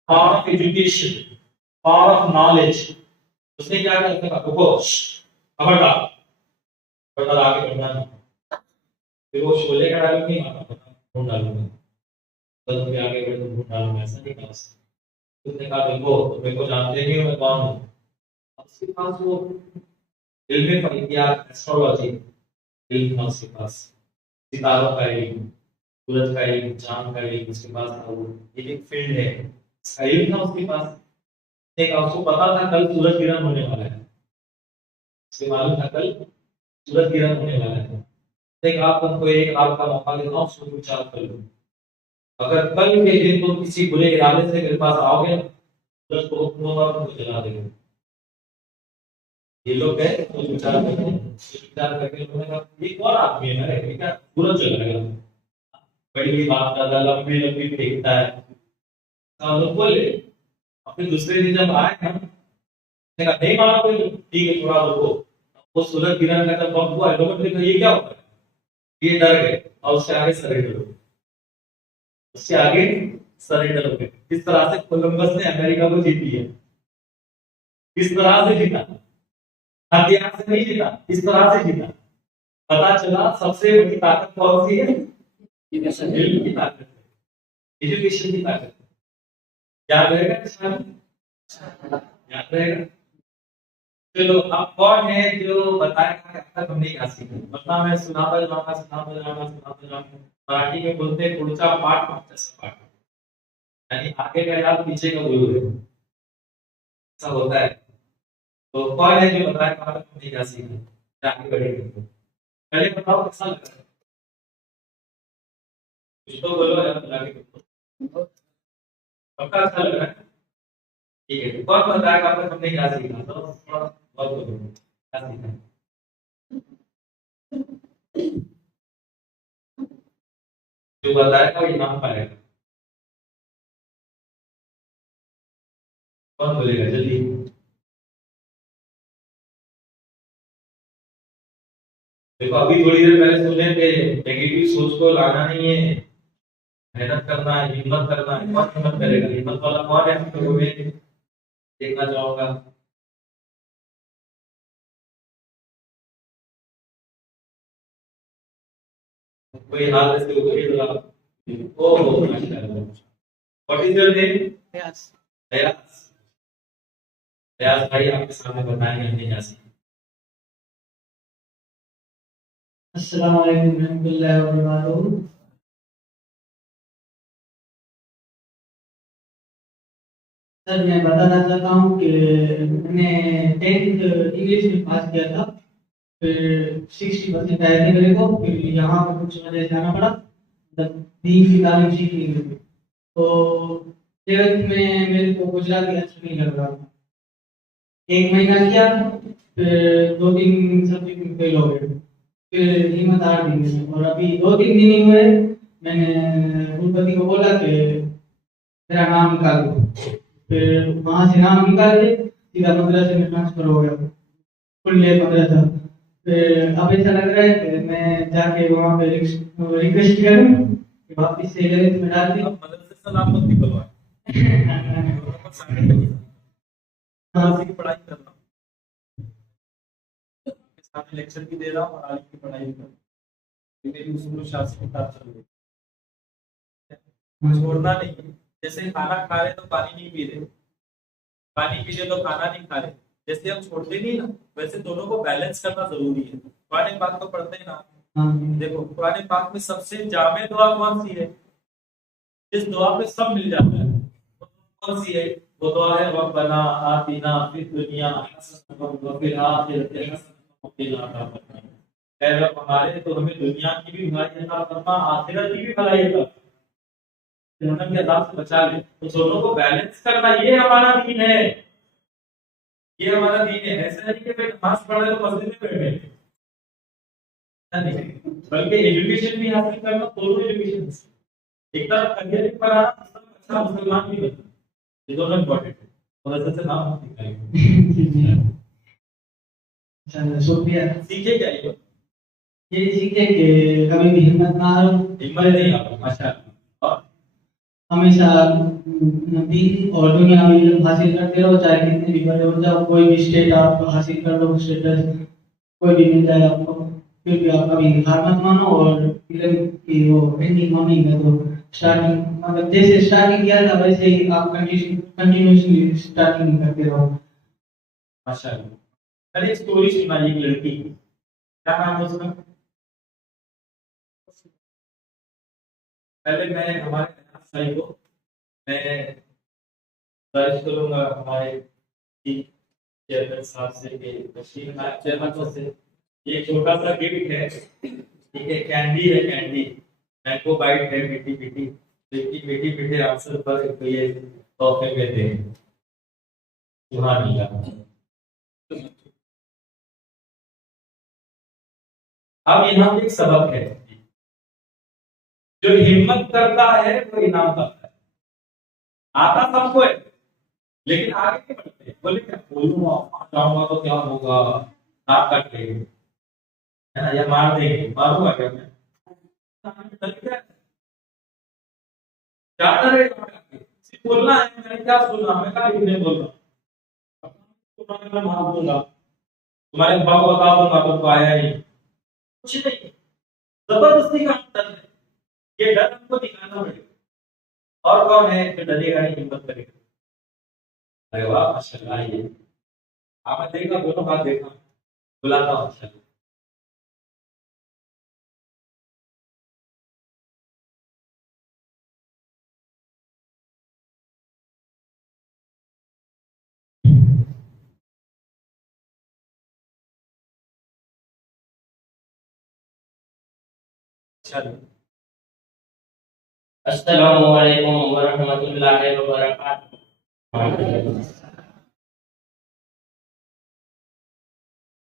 power of education, power of knowledge. उसने क्या किया? उसने कहा रुको, खबरदार, खबरदार आगे बढ़ना नहीं। फिर वो शोले का डायलॉग नहीं मारा, ढूंढ डालूंगा, बस मैं आगे बढ़ ढूंढ डालूंगा, ऐसा नहीं कहा उसने। कहा देखो तुम मेरे को जानते नहीं हो मैं कौन हूँ। उसके पास वो इल्म फल्कियात, एस्ट्रोलॉजी इल्म था उसके पास, सितारों का इल्म, सूरज का इल्म, चांद का इल्म उसके पास था। वो ये एक फील्ड है, इसका इल्म था उसके पास। एक उसको पता था कल सूरज ग्रहण होने वाला है, उसे मालूम था कल सूरज ग्रहण होने वाला है। एक आप तुमको एक रात का मौका देता हूँ, उसको विचार कर लो। अगर कल के दिन तुम किसी बुरे इरादे से मेरे पास आओगे, सूरज को हुक्म होगा तुमको जला देगा। ये लोग गए तो विचार करते हैं, विचार करके उन्होंने कहा ये कौन आदमी है? अरे क्या सूरज जलाएगा? बड़ी बड़ी बात करता है, लंबी लंबी फेंकता है। लोग बोले, और फिर दूसरे दिन जब आए ना, कहा नहीं माना कोई, ठीक है थोड़ा रुको। वो सूरज ग्रहण का जब वक्त हुआ, लोगों ने कहा ये क्या होता है? ये डर गए और उससे आगे सरेंडर हो गए, उससे आगे सरेंडर हो गए। इस तरह से कोलंबस ने अमेरिका को जीत लिया। किस तरह से जीता? हथियार से नहीं जीता, इस तरह से जीता। पता चला सबसे बड़ी ताकत कौन सी है? इल्म की ताकत, एजुकेशन की ताकत। याद रहेगा? याद रहेगा? चलो अब कौन है जो बताएगा कि अब तक हमने क्या सीखा? वरना मैं सुनाता जाऊंगा। मराठी में बोलते हैं पुढचा पाठ मागचा सपाट, यानी आगे का याद पीछे का भूल गए, ऐसा होता है। तो कौन है जो बताएगा अब तक हमने क्या सीखा? आगे बढ़ेंगे तो पहले बताओ कैसा लगा? कुछ तो बोलो यार, आगे पक्का अच्छा लग रहा है? ठीक है, कौन बताएगा अब तक हमने क्या सीखा? तो थोड़ा बहुत बोलो क्या सीखा? जो बताएगा वो इनाम पाएगा। कौन बोलेगा जल्दी? देखो अभी थोड़ी देर पहले सुन रहे थे नेगेटिव सोच को लाना नहीं है, मेहनत करना है, हिम्मत करना है। कौन हिम्मत करेगा? हिम्मत वाला कौन है हम लोगों में? देखना चाहूंगा। कोई हाथ ऐसे ऊपर ही लगा। ओह माशाल्लाह। What is your name? प्रयास। प्रयास, प्रयास भाई आपके सामने बताएंगे हमने क्या सीखा। अस्सलाम वालेकुम रहमतुल्लाहि व बरकातहू। सर मैं बताना चाहता हूँ कि मैंने 10th इंग्लिश में पास किया था, फिर 60% आए थे मेरे को, फिर यहाँ पर कुछ वजह से आना पड़ा, मतलब दीन की तालीम सीखने के लिए। तो 11th में मेरे को गुजराती अच्छा नहीं लग रहा था, 1 महीना किया, फिर 2-3 सब्जेक्ट में फेल हो गए। फिर हिम्मत हार दी मैंने। और अभी 2-3 दिन ही हुए, मैंने कुलपति को बोला कि मेरा नाम निकाल दो। फिर वहाँ से नाम निकाल के सीधा मद्रास में ट्रांसफर हो गया, फुल डे मद्रासा। फिर अब ऐसा लग रहा है कि मैं जाके वहाँ पे रिक्वेस्ट करूँ कि वापस से 11th में डाल दी। अब मदरसे से नाम मत निकलवाए, दोनों को सामने करिए। मदरसे की पढ़ाई कर रहा हूँ, सामने लेक्चर भी दे रहा हूँ और आगे की पढ़ाई भी कर रहा हूँ। मेरी उसूल शास्त्र किताब चल रही है, छोड़ना नहीं है। जैसे खाना खा रहे तो पानी नहीं पी रहे, पानी पी रहे तो खाना नहीं खा रहे, जैसे हम छोड़ते नहीं ना, वैसे दोनों को बैलेंस करना जरूरी है। कुरान पाक को पढ़ते हैं ना, देखो कुरान पाक में सबसे जामे दुआ कौन सी है, जिस दुआ पे सब मिल जाता है, वो कौन सी है? वो दुआ है रब्बना आतिना फिद दुनिया हसनतन व फिल आखिरति हसनतन व क़िना अज़ाबन्नार। ऐ रब हमारे तो हमें दुनिया की भी भलाई अता फरमा, आखिरत की भी भलाई अता फरमा, जहन्नम के अज़ाब से बचा ले। तो दोनों को बैलेंस करना ये हमारा दीन है, ये हमारा दीन है। ऐसा नहीं कि भाई नमाज पढ़ रहे तो मस्जिद में बैठे, नहीं, बल्कि एजुकेशन भी हासिल करना, दोनों एजुकेशन, एक तरफ करियर भी बनाना, अच्छा मुसलमान भी बनना, ये दोनों इम्पोर्टेंट है। और ऐसे से नाम निकालेंगे। चलो शुक्रिया। सीखे क्या ये सीखे कि कभी भी हिम्मत ना हारो, हिम्मत नहीं हारो, माशाअल्लाह, और हमेशा दीन और दुनियावी इल्म हासिल करते रहो, चाहे कितने भी बड़े हो जाओ। कोई भी स्टेट आप हासिल कर लो, स्टेटस कोई भी मिल जाए आपको, फिर भी आप कभी हार मत मानो। और इल्म की वो एंडिंग होनी है तो स्टार्टिंग, मतलब जैसे स्टार्टिंग किया था वैसे ही आप कंटिन्यूअसली स्टार्टिंग करते रहो। माशाअल्लाह। मैंने एक स्टोरी सुनाई एक लड़की की, क्या नाम है उसका? पहले मैं हमारे साई को मैं दर्ज करूंगा हमारे चेयरमैन साहब से कि बशीर नायब चेयरमैन से ये छोटा सा गिफ्ट है, ठीक है, कैंडी है, कैंडी मैंगो बाइट है, मीठी मीठी, मीठी मीठी मीठे अवसर पर तो ये तोहफे में दे सुहानी का। अब यहाँ पे एक सबक है, जो हिम्मत करता है वो इनाम पाता है। आता सबको है, लेकिन आगे नहीं बढ़ते, बोले क्या बोलूंगा, जाऊंगा तो क्या होगा, नाक कट लेंगे, है ना, या मार देंगे, मारूंगा क्या मैं? क्या डरेगा? सिर्फ बोलना है, मैंने क्या सुना, मैं क्या लिखने बोल रहा हूँ, तुम्हारे मैं मार दूंगा, तुम्हारे बाप को बता दूंगा, तुमको आया नहीं, कुछ नहीं, जबरदस्ती का डर है, ये डर हमको दिखाना पड़ेगा। और कौन है जो डरेगा नहीं, हिम्मत करेगा? अरे वाह माशाल्लाह, आइए आपने देखा, दोनों बात देखा, बुलाता हूँ माशाल्लाह। चलो, अस्सलामुअलैकुम वरहमतुल्लाहि वबरकातुहू।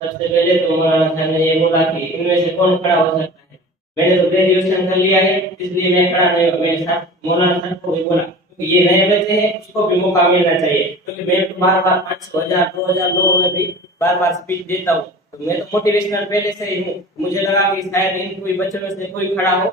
सबसे पहले तो मौलाना साहब ने ये बोला कि इनमें से कौन खड़ा हो सकता है। मैंने तो ग्रेजुएशन कर लिया है, इसलिए मैं खड़ा नहीं हूँ। मेरे साथ मौलाना साहब को भी बोला, क्योंकि ये नए बच्चे हैं, उसको भी मौका मिलना चाहिए, क्योंकि मैं तो बार बार 5,000 2,000 लोगों में भी बार बार स्पीच देता हूँ, तो मैं तो मोटिवेशनल पहले से ही हूँ। मुझे लगा कि शायद इन कोई बच्चों में से कोई खड़ा हो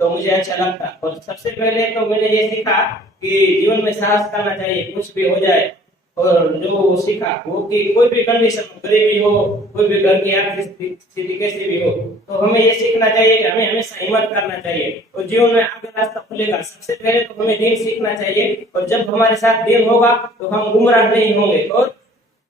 तो मुझे अच्छा लगता। और सबसे पहले तो मैंने ये सीखा कि जीवन में साहस करना चाहिए, कुछ भी हो जाए। और जो सीखा वो कि कोई भी कंडीशन, गरीबी हो, कोई भी घर की आर्थिक स्थिति कैसी भी हो, तो हमें ये सीखना चाहिए कि हमें हमेशा हिम्मत करना चाहिए और जीवन में आगे रास्ता खुलेगा। सबसे पहले तो हमें दीन सीखना चाहिए, और जब हमारे साथ दीन होगा तो हम गुमराह नहीं होंगे और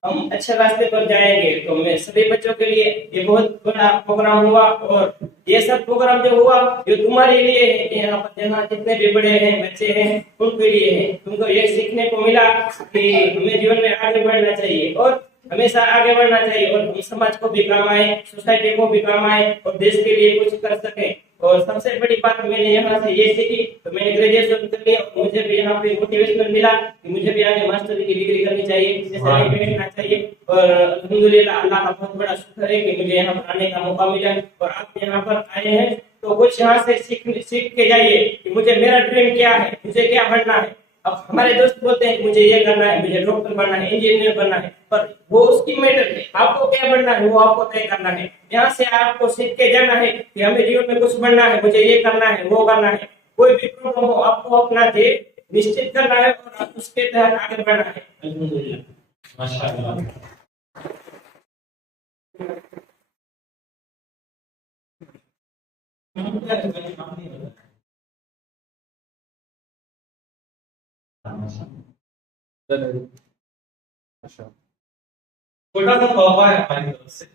हम अच्छे रास्ते पर जाएंगे। तो मैं सभी बच्चों के लिए ये बहुत बड़ा प्रोग्राम हुआ, और ये सब प्रोग्राम जो हुआ ये तुम्हारे लिए है। यहाँ पर जहाँ जितने भी बड़े हैं, बच्चे हैं, उनके लिए है। तुमको ये सीखने को मिला कि हमें जीवन में आगे बढ़ना चाहिए और हमेशा आगे बढ़ना चाहिए, और हम समाज को भी काम आए, सोसाइटी को भी काम आए और देश के लिए कुछ कर सके। और सबसे बड़ी बात मैंने यहाँ से ये सीखी, तो मैंने ग्रेजुएशन कर लिया और मुझे भी यहाँ पे मोटिवेशन मिला कि मुझे भी आगे मास्टर की डिग्री करनी चाहिए, इससे नहीं बैठना चाहिए। और अल्हम्दुलिल्लाह अल्लाह का बहुत बड़ा शुक्र है कि मुझे यहाँ पर आने का मौका मिला और आप यहाँ पर आए हैं तो कुछ यहाँ से सीख के जाइए कि मुझे मेरा ड्रीम क्या है, मुझे क्या बनना है। अब हमारे दोस्त बोलते हैं मुझे ये करना है, मुझे डॉक्टर बनना है, इंजीनियर बनना है, पर वो उसकी मैटर है, आपको क्या बनना है वो आपको तय करना है। यहाँ से आपको सीख के जाना है कि हमें जीवन में कुछ बनना है, मुझे ये करना है, वो करना है। कोई भी प्रॉब्लम हो आपको अपना ध्येय निश्चित करना है और आप उसके तहत आगे बढ़ना है। अल्हम्दुलिल्लाह, माशाअल्लाह। छोटा सा तोहफा है हमारी तरफ से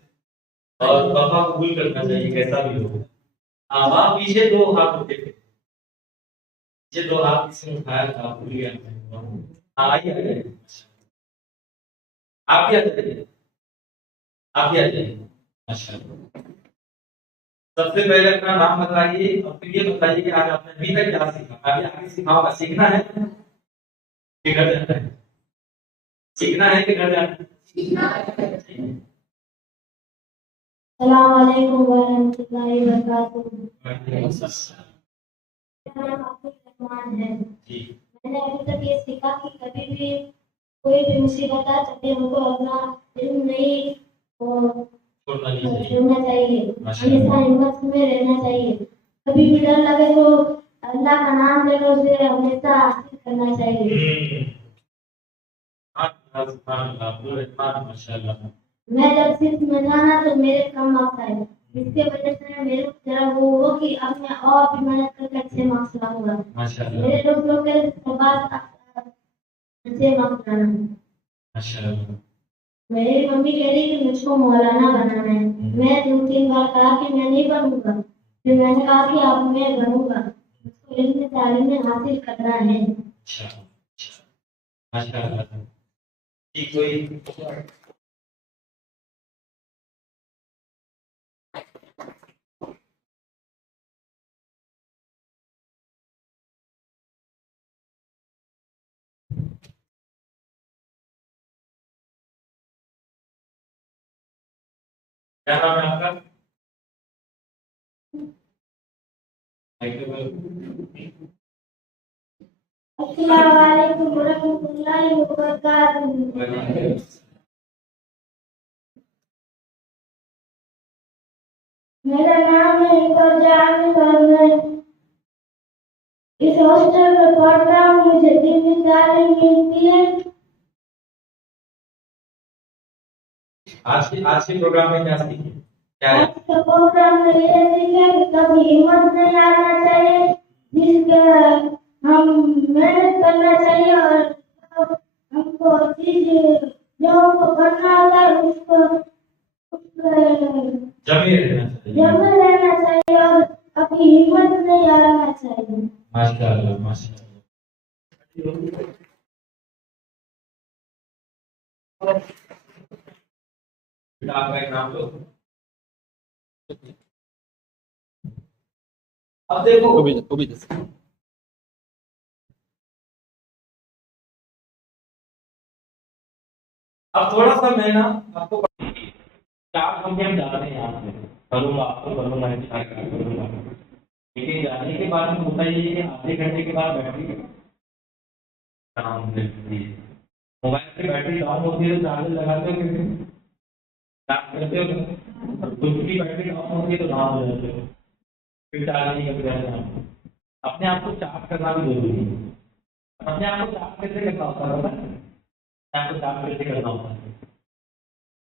और तोहफा कबूल करना चाहिए कैसा भी हो। हाँ वहाँ पीछे दो हाथ उठे थे, पीछे दो हाथ किसी ने उठाया था, भूल गया मैं। हाँ आइए आइए, आप क्या करेंगे, आप क्या करेंगे। माशाअल्लाह। सबसे पहले अपना नाम बताइए और फिर ये बताइए कि आज आपने अभी तक क्या सीखा, आगे आगे सिखाओगा। सीखना है कि घर जाना है, सीखना है कि घर जाना है। अस्सलामुअलैकुम वरहमतुल्लाहि वबरकातुहू। मेरा नाम अब्दुल रहमान है। जी मैंने अभी तक ये सीखा कि कभी भी कोई भी मुसीबत आए तब भी हमको अपना इल्म नहीं छोड़ना नहीं चाहिए। छोड़ना चाहिए, माशाअल्लाह। हमेशा हिम्मत में रहना चाहिए। कभी भी डर लगे तो अल्लाह का नाम लेकर उसे हमेशा हासिल करना चाहिए। माशाअल्लाह। मैं जब सिर्फ में था ना तो मेरे कम मार्क्स आए, इसके वजह से मेरे को जरा वो हो कि अब मैं और भी मेहनत करके अच्छे मार्क्स लाऊंगा। माशाअल्लाह। मेरे दोस्त लोग के बाद अच्छे मार्क्स लाना है। माशाअल्लाह। मेरी मम्मी कह रही कि मुझको मौलाना बनाना है। मैं 2-3 बार कहा कि मैं नहीं बनूंगा, फिर मैंने कहा कि अब मैं बनूंगा। मुझको इल्म तालीम में हासिल करना है। अच्छा माशाअल्लाह। जी कोई क्या नाम है आपका? अस्सलाम वालेकुम वरहमतुल्लाहि वबरकातुहू। मेरा नाम है फरजान और मैं इस हॉस्टल में पढ़ता हूँ। मुझे दीनी तालीम मिलती है। आज के प्रोग्राम में क्या सीखे, क्या है? आज के प्रोग्राम में ये सीखे कि कभी हिम्मत नहीं हारना चाहिए, जिसके हम मेहनत करना चाहिए और हमको चीज जो हमको करना होता है उसको जमे रहना चाहिए। जमे रहना चाहिए और कभी हिम्मत नहीं हारना चाहिए। माशाअल्लाह माशाअल्लाह। बेटा आपका एक नाम लो। अब देखो अब थोड़ा सा मैं ना आपको चार घंटे हम जा रहे हैं यहाँ से, करूँगा आपको करूँगा करूँगा, लेकिन जाने के बाद में होता ये है कि आधे घंटे के बाद बैटरी डाउन होती है। मोबाइल की बैटरी डाउन होती है तो चार्जर लगाते हो कैसे, चार्ज करते हो, और खुद की बैटरी डाउन होती है तो डाउन हो जाते हो, फिर चार्ज नहीं करते हैं। अपने आप को चार्ज करना भी जरूरी है। अपने आप को चार्ज कैसे करना होता है, आपको चार्ज कैसे करना होता है,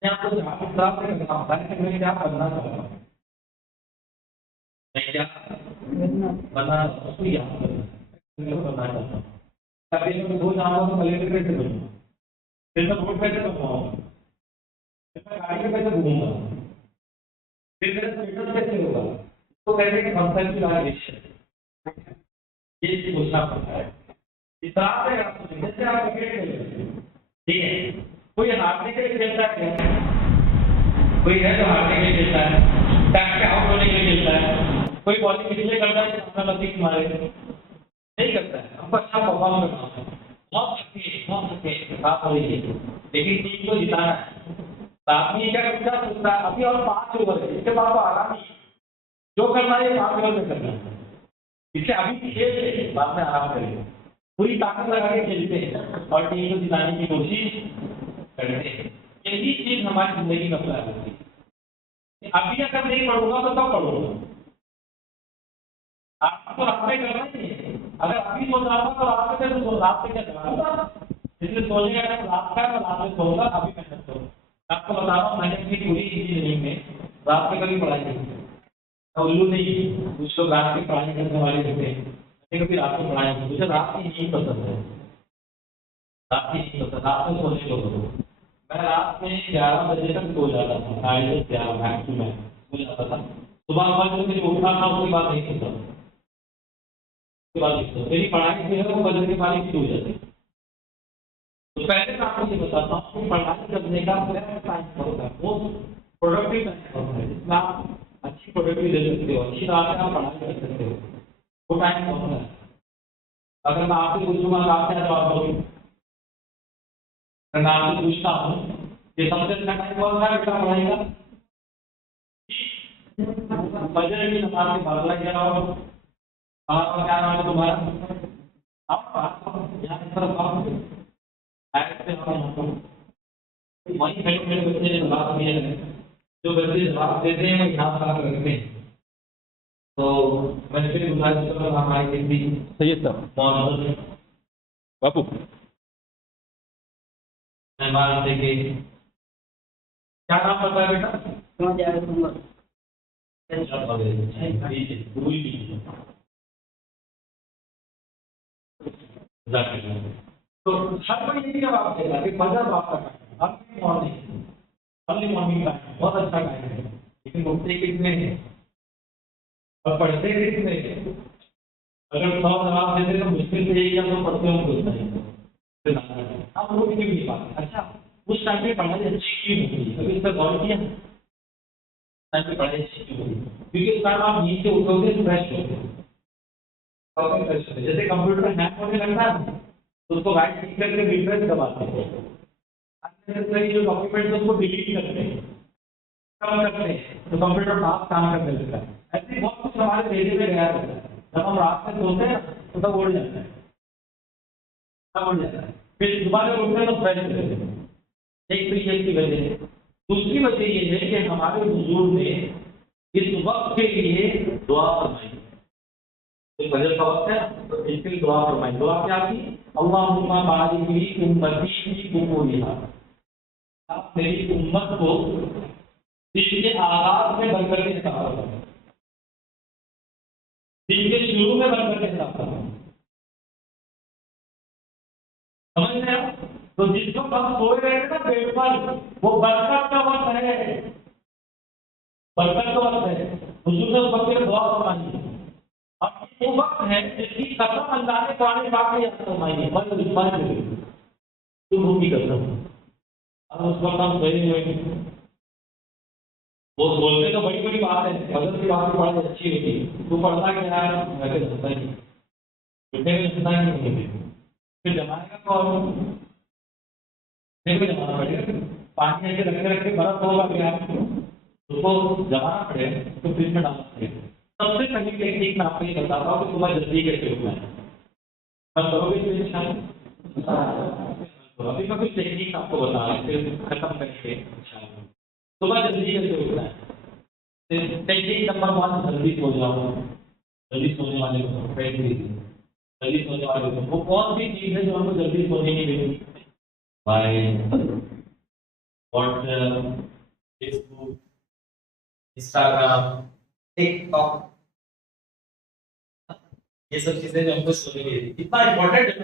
आपको चार्ज प्राप्त करना होता है कि मैं क्या बनना चाहता हूँ, मैं क्या बनना उसको याद करना चाहता हूँ। कभी मैं दो जाऊँगा तो कलेक्टर कैसे बनूँगा, फिर मैं रोड कैसे बनवाऊँगा, फिर मैं गाड़ी में कैसे घूमूंगा, फिर मेरा स्टेटस कैसे होगा, तो कहते हैं फंक्शन की वाइलेशन, ये सोचना पड़ता है। इस तरह से आप जैसे आप क्रिकेट खेलते हैं, ठीक है, कोई हारने के लिए खेलता है, कोई है जो हारने के लिए खेलता है, टैक्स आउट होने के लिए खेलता है, कोई बॉलिंग इसलिए करता है कि अपना लतीफ मारे, नहीं करता है, हमको अच्छा परफॉर्म करना है, बहुत अच्छे साफ हो रही है, लेकिन टीम को जिताना है। तो आदमी क्या सोचता है, अभी और 5 ओवर है, इसके बाद तो आराम ही, जो करना है 5 ओवर में करना है, इससे अभी खेल है, बाद में आराम करेंगे, पूरी ताकत लगा के खेलते हैं और टीम को जिताने की कोशिश करते हैं। यही चीज हमारी जिंदगी में अप्लाई होती है। अभी अगर नहीं पढ़ूंगा तो कब पढ़ूंगा? आपको रात में करना ही है। अगर अभी सोच रहा था तो रात में तो रात में क्या चलाऊंगा, इसलिए सोचेगा अगर रात का तो रात में सोऊंगा, अभी मेहनत करूंगा। आपको बता रहा हूँ, मैंने अपनी पूरी इंजीनियरिंग में रात में कभी पढ़ाई नहीं की, उल्लू नहीं, कुछ लोग रात की पढ़ाई करने वाले होते हैं, मैंने कभी रात में पढ़ाई नहीं, मुझे रात की नींद पसंद है, रात की नींद पसंद, रात में सोने को। मैं रात में 11 बजे तक सो जाता था, 11:30 मैक्सिमम सो जाता था। सुबह 5 बजे मुझे उठना था, उसके बाद नहीं सोता, उसके बाद नहीं सोता। मेरी पढ़ाई जो है वो बजट के बाद ही हो जाती है। तो पहले मैं आपको ये बताता हूँ कि पढ़ाई करने का बेस्ट टाइम होता है, वो प्रोडक्टिव टाइम होता है, जिसमें आप अच्छी प्रोडक्टिव दे सकते हो, अच्छी तरह से आप पढ़ाई कर सकते हो, वो टाइम होता है। अगर मैं आपसे पूछूंगा तो आप क्या जवाब दोगे? मैं आपसे पूछता हूँ कि सबसे अच्छा टाइम कौन सा है बेटा पढ़ाई का? फजर की नमाज के बाद लग जाओ। आपका क्या नाम है तुम्हारा? आप यहाँ इस तरफ आओ, वही मेरे बच्चे ने जवाब दिया है, जो बच्चे जवाब देते हैं वो यहाँ पर रखते हैं। तो मैं फिर गुजारिश करूँगा हमारे किसी सैयद साहब मोहम्मद बापू मेहमान थे कि क्या नाम पता है बेटा? तो हर कोई यही जवाब देगा कि फजर आपका टाइम, अर्ली मॉर्निंग टाइम बहुत अच्छा टाइम है, लेकिन उठते कितने हैं और पढ़ते कितने हैं? अगर 100 जवाब देते तो मुश्किल से एक या दो पढ़ते होंगे, आप वो क्यों नहीं पाते? अच्छा, उस टाइम पे पढ़ाई अच्छी क्यों होती है? कभी इस पर गौर किया? टाइम पे पढ़ाई अच्छी क्यों होती है? क्योंकि उस टाइम आप नींद से उठोगे फ्रेश होते, जैसे कंप्यूटर हैंग होने लगता है तो उसको राइट क्लिक करके रिफ्रेश दबाते हैं, जो डॉक्यूमेंट उसको डिलीट करते हैं, कम करते हैं, तो कंप्यूटर फास्ट काम करने लगता है। ऐसे बहुत कुछ हमारे भेजे में गया रहता है। जब हम रात में सोते हैं तो तब उड़ जाता है, फिर दोबारा उठते हैं तो फ्रेश रहते हैं। एक तरीके की वजह है। दूसरी वजह ये है कि हमारे बुजुर्ग ने इस वक्त के लिए दुआ फरमाई, फजर का वक्त है तो इसके लिए दुआ फरमाई। दुआ क्या थी? अल्लाहुम्मा बारिक ली उम्मती फी बुकूरिहा, आप मेरी उम्मत को इसके आगाज में बरकत देता हो, इसके शुरू में बरकत देता हो। समझ रहे हैं? तो जिस वक्त हम सोए रहे थे ना बेड पर, वो बरकत का वक्त है, बरकत का वक्त है। हुजूर ने उस वक्त में दुआ फरमाई। अब वो वक्त है जिसकी कसम अल्लाह ने कुरान पाक में याद फरमाई है, तुम की कसम। अब उस वक्त हम सोए हुए हैं, वो बोलते तो बड़ी बड़ी बात है, फजर की बात बड़ी अच्छी होती है, तू पढ़ता क्या है? वैसे सुनता ही बेटे में सुनता ही नहीं, फिर जमाएगा कौन? देखो जमाना पड़ेगा, पानी ऐसे रखे रखे बर्फ होगा क्या, उसको जमाना पड़ेगा, तो फ्रिज में डालना पड़ेगा। सबसे पहली टेक्निक मैं आपको ये बताता हूँ कि सुबह जल्दी कैसे उठना है। अब करोगे तो अभी मैं कुछ टेक्निक आपको बता रहा हूँ, फिर खत्म करके सुबह जल्दी कैसे उठना है। टेक्निक नंबर 1, जल्दी सो जाओ। जल्दी सोने वाले को जल्दी सोने वाले को वो कौन सी चीज़ है जो हमको जल्दी सोने की देती? व्हाट्सएप, फेसबुक, इंस्टाग्राम, टिकटॉक, ये सब चीजें जो हमको सोने की देती। कितना इंपॉर्टेंट है,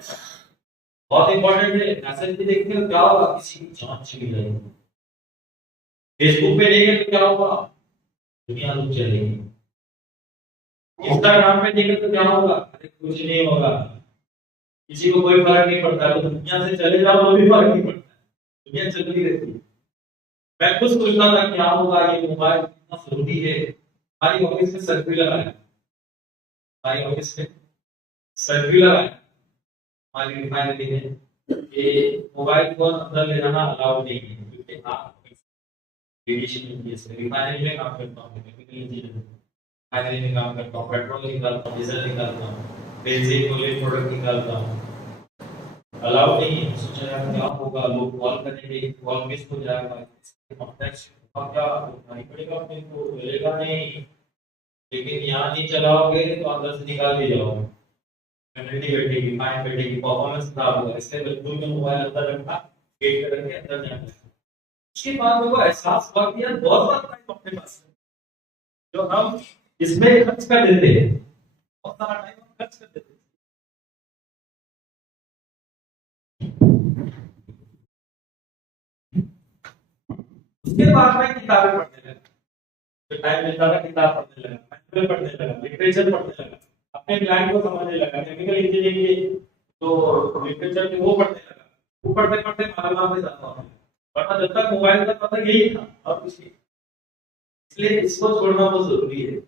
बहुत इंपॉर्टेंट है। मैसेज भी देखते हो क्या होगा, किसी की जान चली जाएगी। फेसबुक पे देखें तो क्या होगा, दुनिया रुक जाएगी। इंस्टाग्राम पे देखें तो क्या होगा, अरे कुछ नहीं होगा, किसी को कोई फर्क नहीं पड़ता। तो दुनिया से चले जाओ तो भी फर्क नहीं पड़ता, दुनिया चलती रहती है। मैं खुद सोचता था क्या होगा, ये मोबाइल कितना जरूरी है। हमारी ऑफिस में सर्कुलर आया, हमारी ऑफिस में सर्कुलर आया हमारी रिफाइनरी में कि मोबाइल फोन अंदर ले जाना अलाउड नहीं है, क्योंकि आप रेडिएशन की से रिफाइनरी में काम करता हूँ, केमिकल इंजीनियर रिफाइनरी में काम करता हूँ, पेट्रोल निकालता हूँ, डीजल निकालता हूँ, बेंजीन ऑयल प्रोडक्ट निकालता हूँ, अलाउड नहीं है। सोचा यार क्या होगा, लोग कॉल करेंगे, कॉल मिस हो जाएगा, कॉन्टेक्ट का क्या नहीं पड़ेगा, अपने को मिलेगा नहीं। लेकिन यहाँ नहीं चलाओगे तो अंदर से निकाल भी जाओगे, पेनल्टी बैठेगी, फाइन बैठेगी, परफॉर्मेंस खराब होगा। इसलिए बिल्कुल में मोबाइल अंदर रखना, गेट पे रख के अंदर जाना। उसके बाद मेरे को एहसास हुआ कि यार बहुत सारा टाइम अपने पास है जो हम इसमें खर्च कर देते हैं, बहुत सारा टाइम हम खर्च कर देते हैं। उसके बाद मैं किताबें पढ़ने लगा, जो टाइम मिलता था किताब पढ़ने लगा, मैनुअल पढ़ने लगा, लिटरेचर पढ़ने लगा, अपने क्लाइंट को समझने लगा, केमिकल इंजीनियरिंग के तो लिटरेचर के वो पढ़ने लगा। वो पढ़ते पढ़ते मालूमात में जाता हूँ, वरना जब तक मोबाइल का पता यही था और कुछ नहीं। इसलिए इसको छोड़ना बहुत जरूरी है,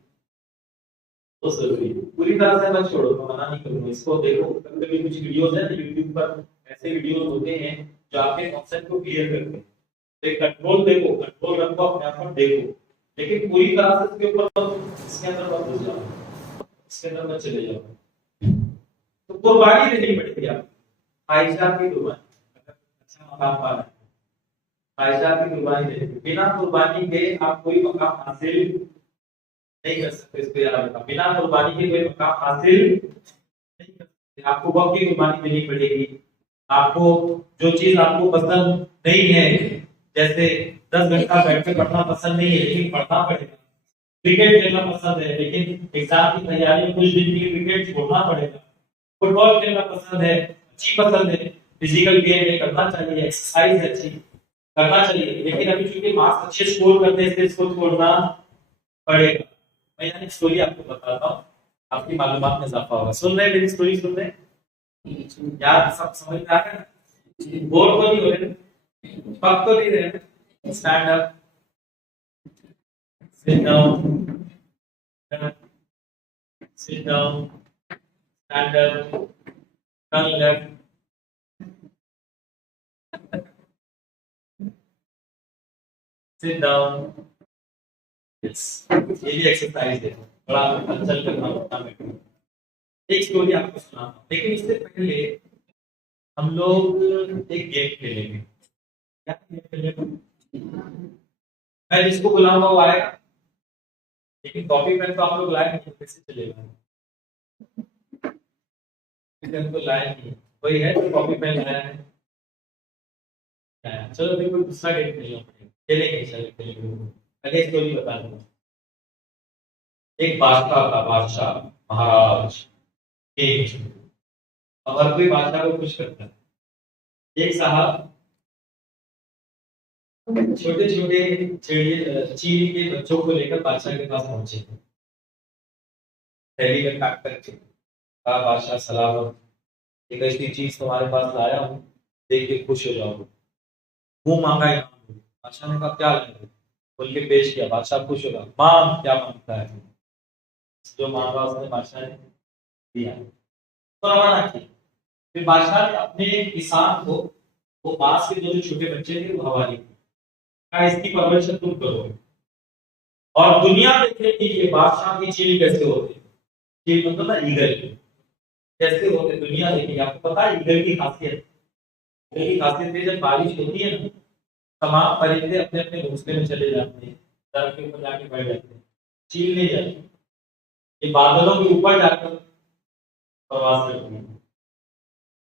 बहुत जरूरी है। पूरी तरह से मत छोड़ो, मैं मना नहीं करूंगा, इसको देखो। कभी कुछ वीडियोस है यूट्यूब पर, ऐसे वीडियोस होते हैं जो आपके कॉन्सेप्ट को क्लियर करते हैं। एक कंट्रोल देखो, कंट्रोल रखो अपने आप पर, देखो, लेकिन पूरी तरह से इसके ऊपर इसके अंदर मत घुस जाओ, इसके अंदर मत चले जाओ। तो कुर्बानी देनी पड़ेगी आपको, ख्वाहिशात की कुर्बानी। अगर अच्छा मकाम पाना है, ख्वाहिशात की कुर्बानी देनी। बिना कुर्बानी के आप कोई मकाम हासिल नहीं कर सकते, इसको याद रखना। बिना कुर्बानी के कोई मकाम हासिल नहीं कर सकते। आपको वक्त की कुर्बानी देनी पड़ेगी। आपको जो चीज आपको पसंद नहीं है, जैसे 10 घंटा बैठ के पढ़ना पसंद नहीं है लेकिन पढ़ना पड़ेगा, क्रिकेट खेलना पसंद है लेकिन एग्जाम की तैयारी में कुछ दिन के लिए क्रिकेट छोड़ना पड़ेगा, फुटबॉल खेलना पसंद है, अच्छी पसंद है, फिजिकल गेम में करना चाहिए, एक्सरसाइज अच्छी करना चाहिए, लेकिन अभी चूंकि मार्क्स अच्छे स्कोर करने से इसको छोड़ना पड़ेगा। मैं यहाँ एक स्टोरी आपको बताता हूँ, आपकी मालूमात में इजाफा होगा। सुन रहे मेरी स्टोरी, सुन रहे यार, सब समझ में आ रहा है? बोर तो नहीं हो रहे, पक तो नहीं रहे? Stand up, sit down, sit down, stand up, turn left, sit down. Yes, ये भी एक्सरसाइज है, थोड़ा हलचल करना होता है। एक स्टोरी आपको सुनाता हूँ, लेकिन इससे पहले हम लोग एक गेम खेलेंगे। क्या गेम खेलेंगे? मैं जिसको बुलाऊंगा वो आएगा, लेकिन कॉपी पेन तो आप लोग लाए नहीं, कैसे चलेगा? तो लाए नहीं, कोई है तो कॉपी पेन लाया है? चलो फिर कोई दूसरा गेम खेलेंगे, चलेंगे। अगले स्टोरी बता दूंगा। एक बादशाह था, बादशाह, महाराज, और हर कोई बादशाह को खुश करता है। एक साहब छोटे छोटे चील के बच्चों को लेकर बादशाह के पास पहुंचे, थैली में पैक करके कहा, बादशाह सलाम, एक ऐसी चीज तुम्हारे पास लाया हूँ, देख के खुश हो जाओगे। मुंह मांगा इनाम। बादशाह ने कहा क्या लाए? बोल के पेश किया। बादशाह खुश होगा, मांग, क्या मांगता है? जो मांगा उसने बादशाह ने दिया, तो रवाना किया। फिर बादशाह ने अपने किसान को वो बांस के जो छोटे बच्चे थे वो हवाले किए, कहा इसकी परवरिश तुम करोगे और दुनिया देखेगी कि बादशाह की चील कैसे होते। चील मतलब ना ईगल कैसे होते, दुनिया देखेगी। आपको पता है ईगल की खासियत? ईगल की खासियत है जब बारिश होती है ना, तमाम परिंदे अपने अपने घोंसले में चले जाते हैं, दरख्त के ऊपर जाके बैठ जाते हैं, चील नहीं जाती। ये बादलों के ऊपर जाकर प्रवास करती है।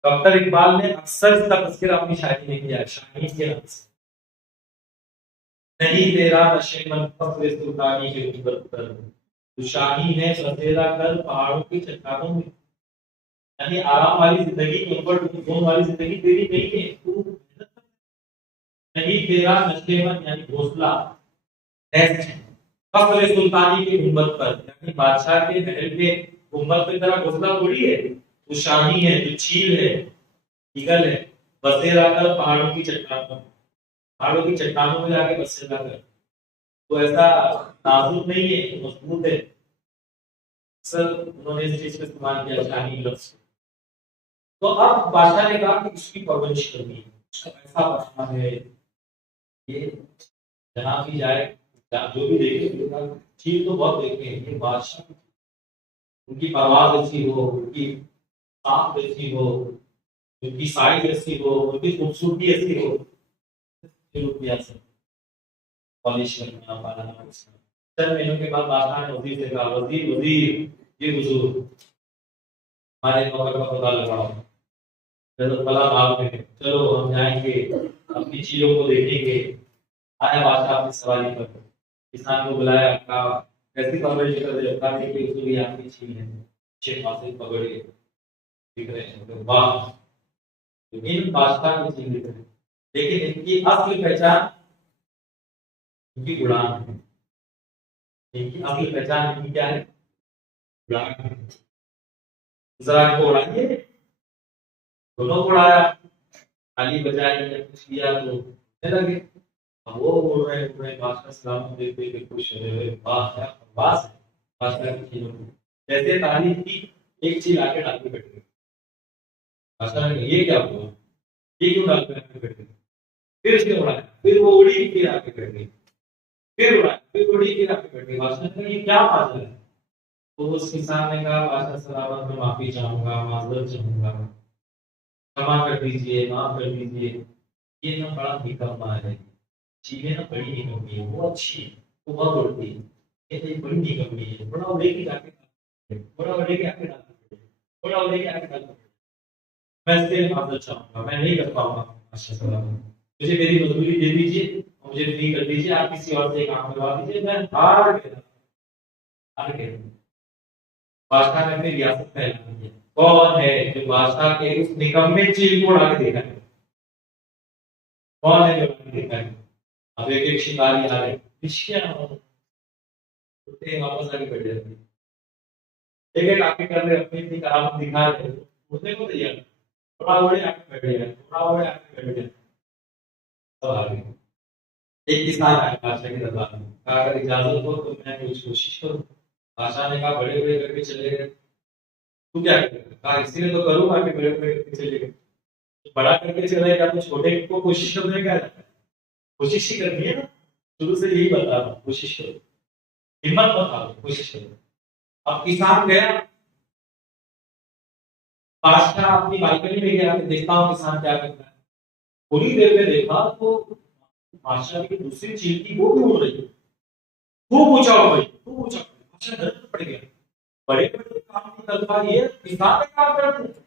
डॉक्टर इकबाल ने अक्सर इसका तस्करा अपनी शायरी में किया, शाहीन के नाम से। नहीं तेरा नशेमन फख्र सुल्तानी के ऊपर कर, तू शाही है बसेरा कर पहाड़ों की चट्टानों में। यानी आराम वाली जिंदगी, कंफर्ट जोन वाली जिंदगी तेरी नहीं है, तू नहीं तेरा नशेमन यानी घोंसला, फख्र सुल्तानी के गुंबद पर, यानी बादशाह के महल के गुंबद पे तेरा घोंसला थोड़ी है, तू शाही है, तू चील है, ईगल है, बसेरा कर पहाड़ों की चट्टानों, पहाड़ों की चट्टानों में जाके बसेरा कर। तो ऐसा नाजुक नहीं है, मजबूत है, सर उन्होंने इस चीज का इस्तेमाल किया शाही लफ्ज। तो अब बादशाह ने कहा कि इसकी परवरिश करनी है, उसका ऐसा पढ़ना है, ये जहाँ भी जाए जो भी देखे चीज तो बहुत देखे हैं, ये बादशाह उनकी परवाज ऐसी हो, उनकी सांप ऐसी हो, उनकी साइज ऐसी हो, उनकी खूबसूरती ऐसी हो, पॉलिश करना पालना। 3 महीनों के बाद बादशाह ने वजीर से कहा, वजीर वजीर ये हुजूर हमारे नौकर का पता लगाओ, चलो फला बाग में चलो हम जाएंगे, अपनी चीजों को देखेंगे। आया बादशाह अपनी सवारी पर, किसान को बुलाया, कहा कैसी परवरिश कर रहे हो, कहा कि हुजूर ये आपकी चीज है, अच्छे खासे पगड़े दिख रहे हैं, तो वाह इन बादशाह की चीज दिख रही है, लेकिन इनकी असली पहचान इनकी उड़ान है। इनकी असली पहचान इनकी क्या है? उड़ान है। जरा इनको उड़ाइए, दोनों को उड़ाया, ताली बजाई या कुछ किया तो उड़ने लगे। अब वो उड़ रहे बादशाह सलाम देख के खुश हो रहे, वाह क्या बकवास है बादशाह की चीजों को। जैसे तारीफ की एक चीज आके डाल के बैठ गई, बादशाह ने ये क्या हुआ, ये क्यों डाल के बैठ गई? फिर उसने उड़ाया, फिर वो उड़ी फिर आके बैठ गई, फिर उड़ाया फिर उड़ी फिर आके बैठ गई। बादशाह ने कहा ये क्या पागल है? तो उस किसान ने कहा बादशाह सलामत में माफी चाहूंगा, माजरत चाहूंगा, क्षमा कर दीजिए, माफ कर दीजिए, ये ना बड़ा निकम्मा है, चीजें ना बड़ी निकम्मी है, वो अच्छी है, वो बहुत उड़ती है, ये तो बड़ी निकम्मी है, बड़ा उड़ेगी जाके बड़ा उड़ेगी आके डाल, बड़ा उड़ेगी आके डाल। मैं इसलिए माजरत चाहूंगा, मैं नहीं कर पाऊंगा बादशाह सलामत, मुझे मेरी मजबूरी दे दीजिए, मुझे फ्री कर दीजिए, आप किसी और से काम करवा दीजिए, मैं हार गया। बादशाह ने फिर रियासत का ऐलान किया, कौन है जो बादशाह के उस निकम्मे चील को उड़ा के देखा है? कौन है जो उड़ा के देखा है? अब एक एक शिकारी आ रहे, वापस आके बैठ जाते, एक एक आके कर रहे, अपनी अपनी करामत दिखा रहे, उठने को तैयार, थोड़ा बड़े आके बैठ गया, थोड़ा बड़े आके बैठ गया, सब आ गए। एक किसान आया बादशाह के दरबार में, कहा अगर इजाजत हो तो मैं कुछ कोशिश करूं। बादशाह ने कहा बड़े बड़े करके चले गए, तू क्या करेगा? कहा इसीलिए तो करूंगा कि बड़े बड़े करके चले गए, बड़ा करके चले गया तो छोटे को कोशिश करने क्या रहता है? कोशिश ही करनी है ना, शुरू से यही बता रहा हूँ, कोशिश करो, हिम्मत मत हारो, कोशिश करो। अब किसान गया, बादशाह अपनी बालकनी में गया, देखता हूँ किसान क्या करता है। थोड़ी देर में देखा तो बादशाह की दूसरी चील की वो भी उड़ रही है, खूब ऊंचा हो गई, खूब ऊंचा, बादशाह डर पड़ गया, बड़े बड़े काम की तलवार ये किसान ने काम कर दिया,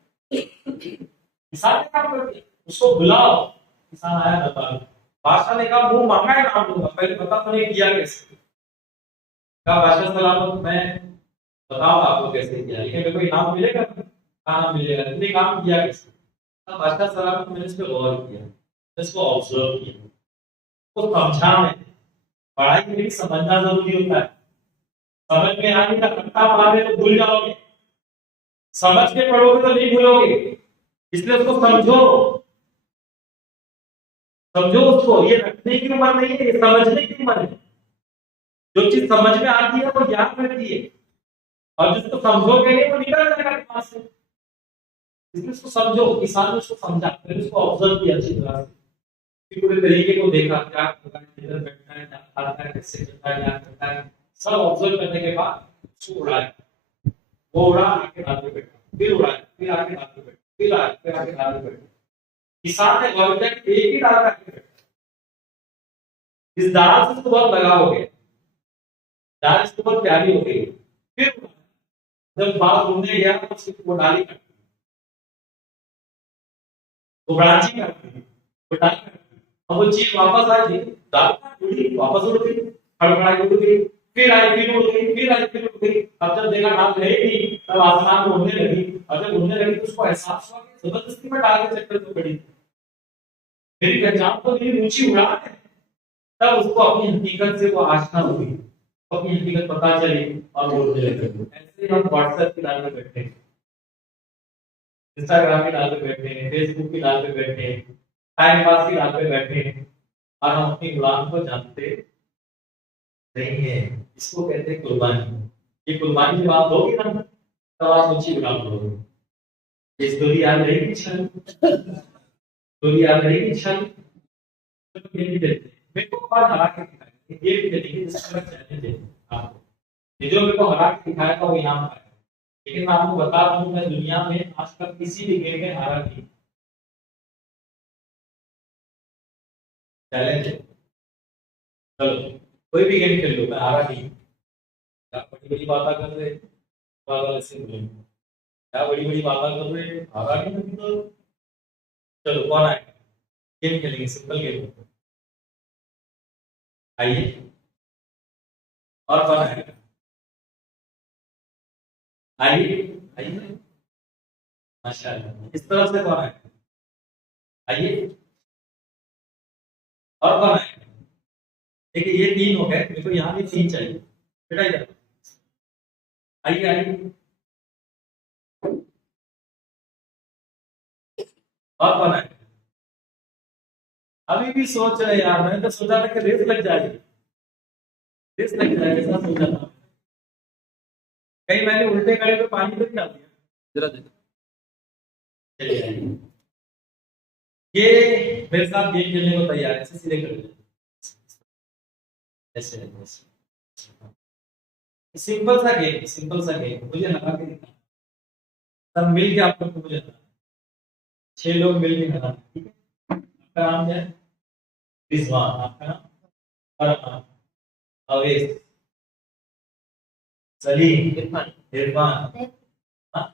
किसान ने काम कर दिया, उसको बुलाओ। किसान आया दरबार में, बादशाह ने कहा मुंह मांगा है नाम दूंगा, पहले बता मैंने किया कैसे? कहा बादशाह सलामत मैं बताओ आपको कैसे किया, लेकिन मेरे को इनाम मिलेगा? कहा मिलेगा, तुमने काम किया कैसे? कहा बादशाह सलामत मैंने इस पर गौर किया, इसको ऑब्जर्व किया, तो समझा मैं। पढ़ाई में भी समझना जरूरी होता है, समझ में आने का रट्टा मारे तो भूल जाओगे, समझ के पढ़ोगे तो नहीं भूलोगे, इसलिए उसको समझो, समझो उसको, ये रखने की उम्र नहीं है, ये समझने की उम्र है। जो चीज समझ में आती है वो याद रहती है, और जिसको समझोगे नहीं वो निकल जाएगा दिमाग से, इसलिए उसको समझो। किसान ने उसको समझा, फिर उसको ऑब्जर्व किया अच्छी तरह से, पूरे तरीके को देखा, क्या करता है, किधर बैठता है, क्या खाता है, कैसे करता है, क्या करता है, सब ऑब्जर्व करने के बाद उसको उड़ाया, वो उड़ा आके डाल पे बैठा, फिर उड़ाया, फिर आके डाल पे बैठा, फिर आया, फिर आके डाल पे बैठा। किसान ने गौर किया कि एक ही डाल आके बैठा, इस दाल से उसको बहुत लगाव हो गया, दाल इसको बहुत प्यारी हो गई। फिर जब बाल उड़ने गया तो उसकी वो डाली कट गई, वो ब्रांचिंग कट गई, वो डाली कट गई, अब वो चीज वापस आई, दाल उड़ी, वापस उड़ गई, हड़बड़ाई उड़ गई, फिर आई, फिर उड़ गई, फिर आई, फिर उड़ गई। अब जब देखा डाल रहेगी तब आसमान में उड़ने लगी, और जब उड़ने लगी तो उसको एहसास हुआ कि जबरदस्ती में डाल के चक्कर तो पड़ी, मेरी पहचान तो मेरी ऊंची उड़ान है। तब उसको अपनी हकीकत से वो आशना हुई, अपनी हकीकत पता चली और बोलने लगे। ऐसे हम व्हाट्सएप की डाल पे बैठे हैं, इंस्टाग्राम की डाल पे बैठे हैं, फेसबुक की डाल पे बैठे हैं, टाइम पास की डाल पे बैठे हैं, और हम अपनी उड़ान को जानते नहीं है। इसको कहते हैं कुर्बानी। ये कुर्बानी जब आप दोगे ना तब आप अच्छी गुलाम करोगे। ये स्टोरी याद रहेगी छल, स्टोरी याद रहेगी छल। तो गेम खेलते हैं, मेरे को और हरा के दिखाया गेम खेलेंगे जिसका चैलेंज है आपको। ये जो मेरे को हरा के दिखाया था वो इनाम पाया, लेकिन मैं आपको बता रहा हूँ मैं दुनिया में आज तक किसी भी गेम में हारा नहीं। चैलेंज है, चलो कोई भी गेम खेल लो, मैं हारा नहीं। क्या बड़ी बड़ी बातें कर रहे पागल ऐसे बोले, क्या बड़ी बड़ी बातें कर रहे हारा नहीं कभी तो। चलो कौन आएगा, गेम खेलेंगे, सिंपल गेम आइए। और कौन आएगा, आइए आइए, माशाल्लाह। इस तरफ से कौन आएगा, आइए। और कौन आएगा, देखिए ये 3 हो गए, मेरे को यहाँ भी 3 चाहिए बेटा, इधर आइए आइए। और कौन आएगा, अभी भी सोच रहे यार, मैंने तो सोचा था कि रेस लग जाएगी, रेस लग जाएगी ऐसा सोचा था। कहीं मैंने उल्टे गाड़ी पे पानी तो नहीं डाल दिया, जरा देखो। चलिए आइए, ये मेरे साथ गेम खेलने को तैयार है, सीधे कर ले ऐसे ऐसे। सिंपल सा गेम, सिंपल सा गेम, मुझे लगा के दिखा, सब मिल के आप लोग को मुझे हराना है। 6 लोग मिल के हराना है, ठीक है। आपका नाम क्या है, रिजवान। आपका नाम, फरमान, अवेश, सलीम, इरफान, हाँ?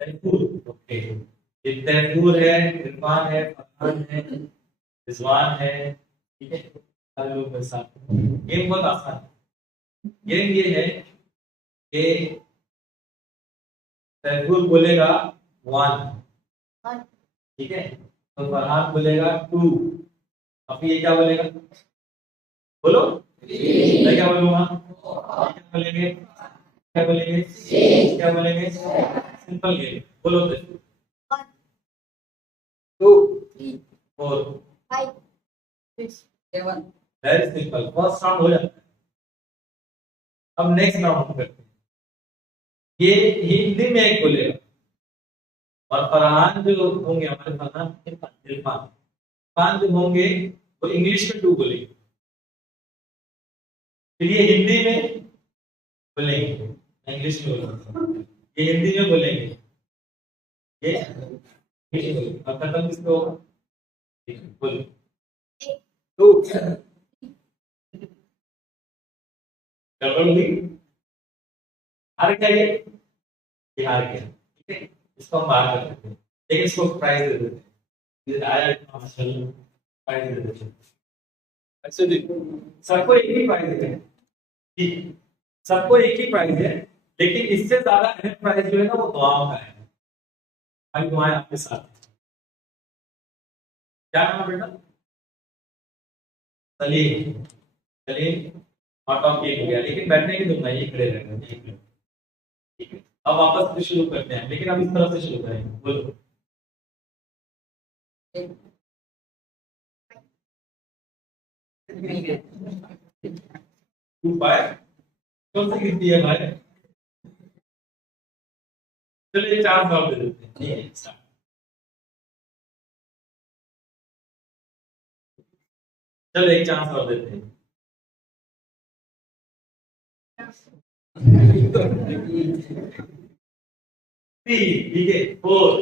तैफूर, ओके। ये तैफूर है, इरफान है, फरमान है, रिजवान है, ठीक है। सारे लोग मेरे साथ। गेम बहुत आसान है। गेम ये है कि तैफूर बोलेगा 1, ठीक है, तो फरहान बोलेगा 2, अब ये क्या बोलेगा, बोलो। मैं क्या बोलूंगा, क्या बोलेंगे, क्या बोलेंगे, क्या बोलेंगे, सिंपल गेम, बोलो तो। 2, 4, 5, 6, 7। वेरी सिंपल, फर्स्ट राउंड हो जाता है। अब नेक्स्ट राउंड करते हैं। ये हिंदी में एक बोलेगा और फरहान जो होंगे हमारे, फरहान इरफान, इरफान जो होंगे वो इंग्लिश में 2 बोलेंगे, फिर ये हिंदी में बोलेंगे, इंग्लिश में बोलेंगे, ये हिंदी में बोलेंगे, ये इंग्लिश में बोलेंगे। अब खत्म किसको होगा, ठीक है, बोलो। 2 गड़बड़ हुई, हार गया ये हार गया, ठीक है। इसको हम बाहर कर देते हैं, लेकिन इसको प्राइज दे देते हैं, ये आया इतना माशाल्लाह, प्राइज दे देते हैं। अच्छा देखो, सबको एक ही प्राइज है, ठीक, सबको एक ही प्राइज है, लेकिन इससे ज्यादा अहम प्राइज जो है ना वो दुआओं का है। भाई दुआएं आपके साथ हैं। क्या नाम है बेटा, सलीम, सलीम। और टॉप एक हो गया, लेकिन बैठने की दूंगा, ये खड़े रहना, ठीक है। अब वापस से शुरू करते हैं, लेकिन अब इस तरफ से शुरू करेंगे, बोलो। 2, 5, कौन सी गिनती है भाई, चलिए 4 सौ दे देते हैं, ठीक है, start। चलो एक चांस और देते हैं। ठीक है, 4।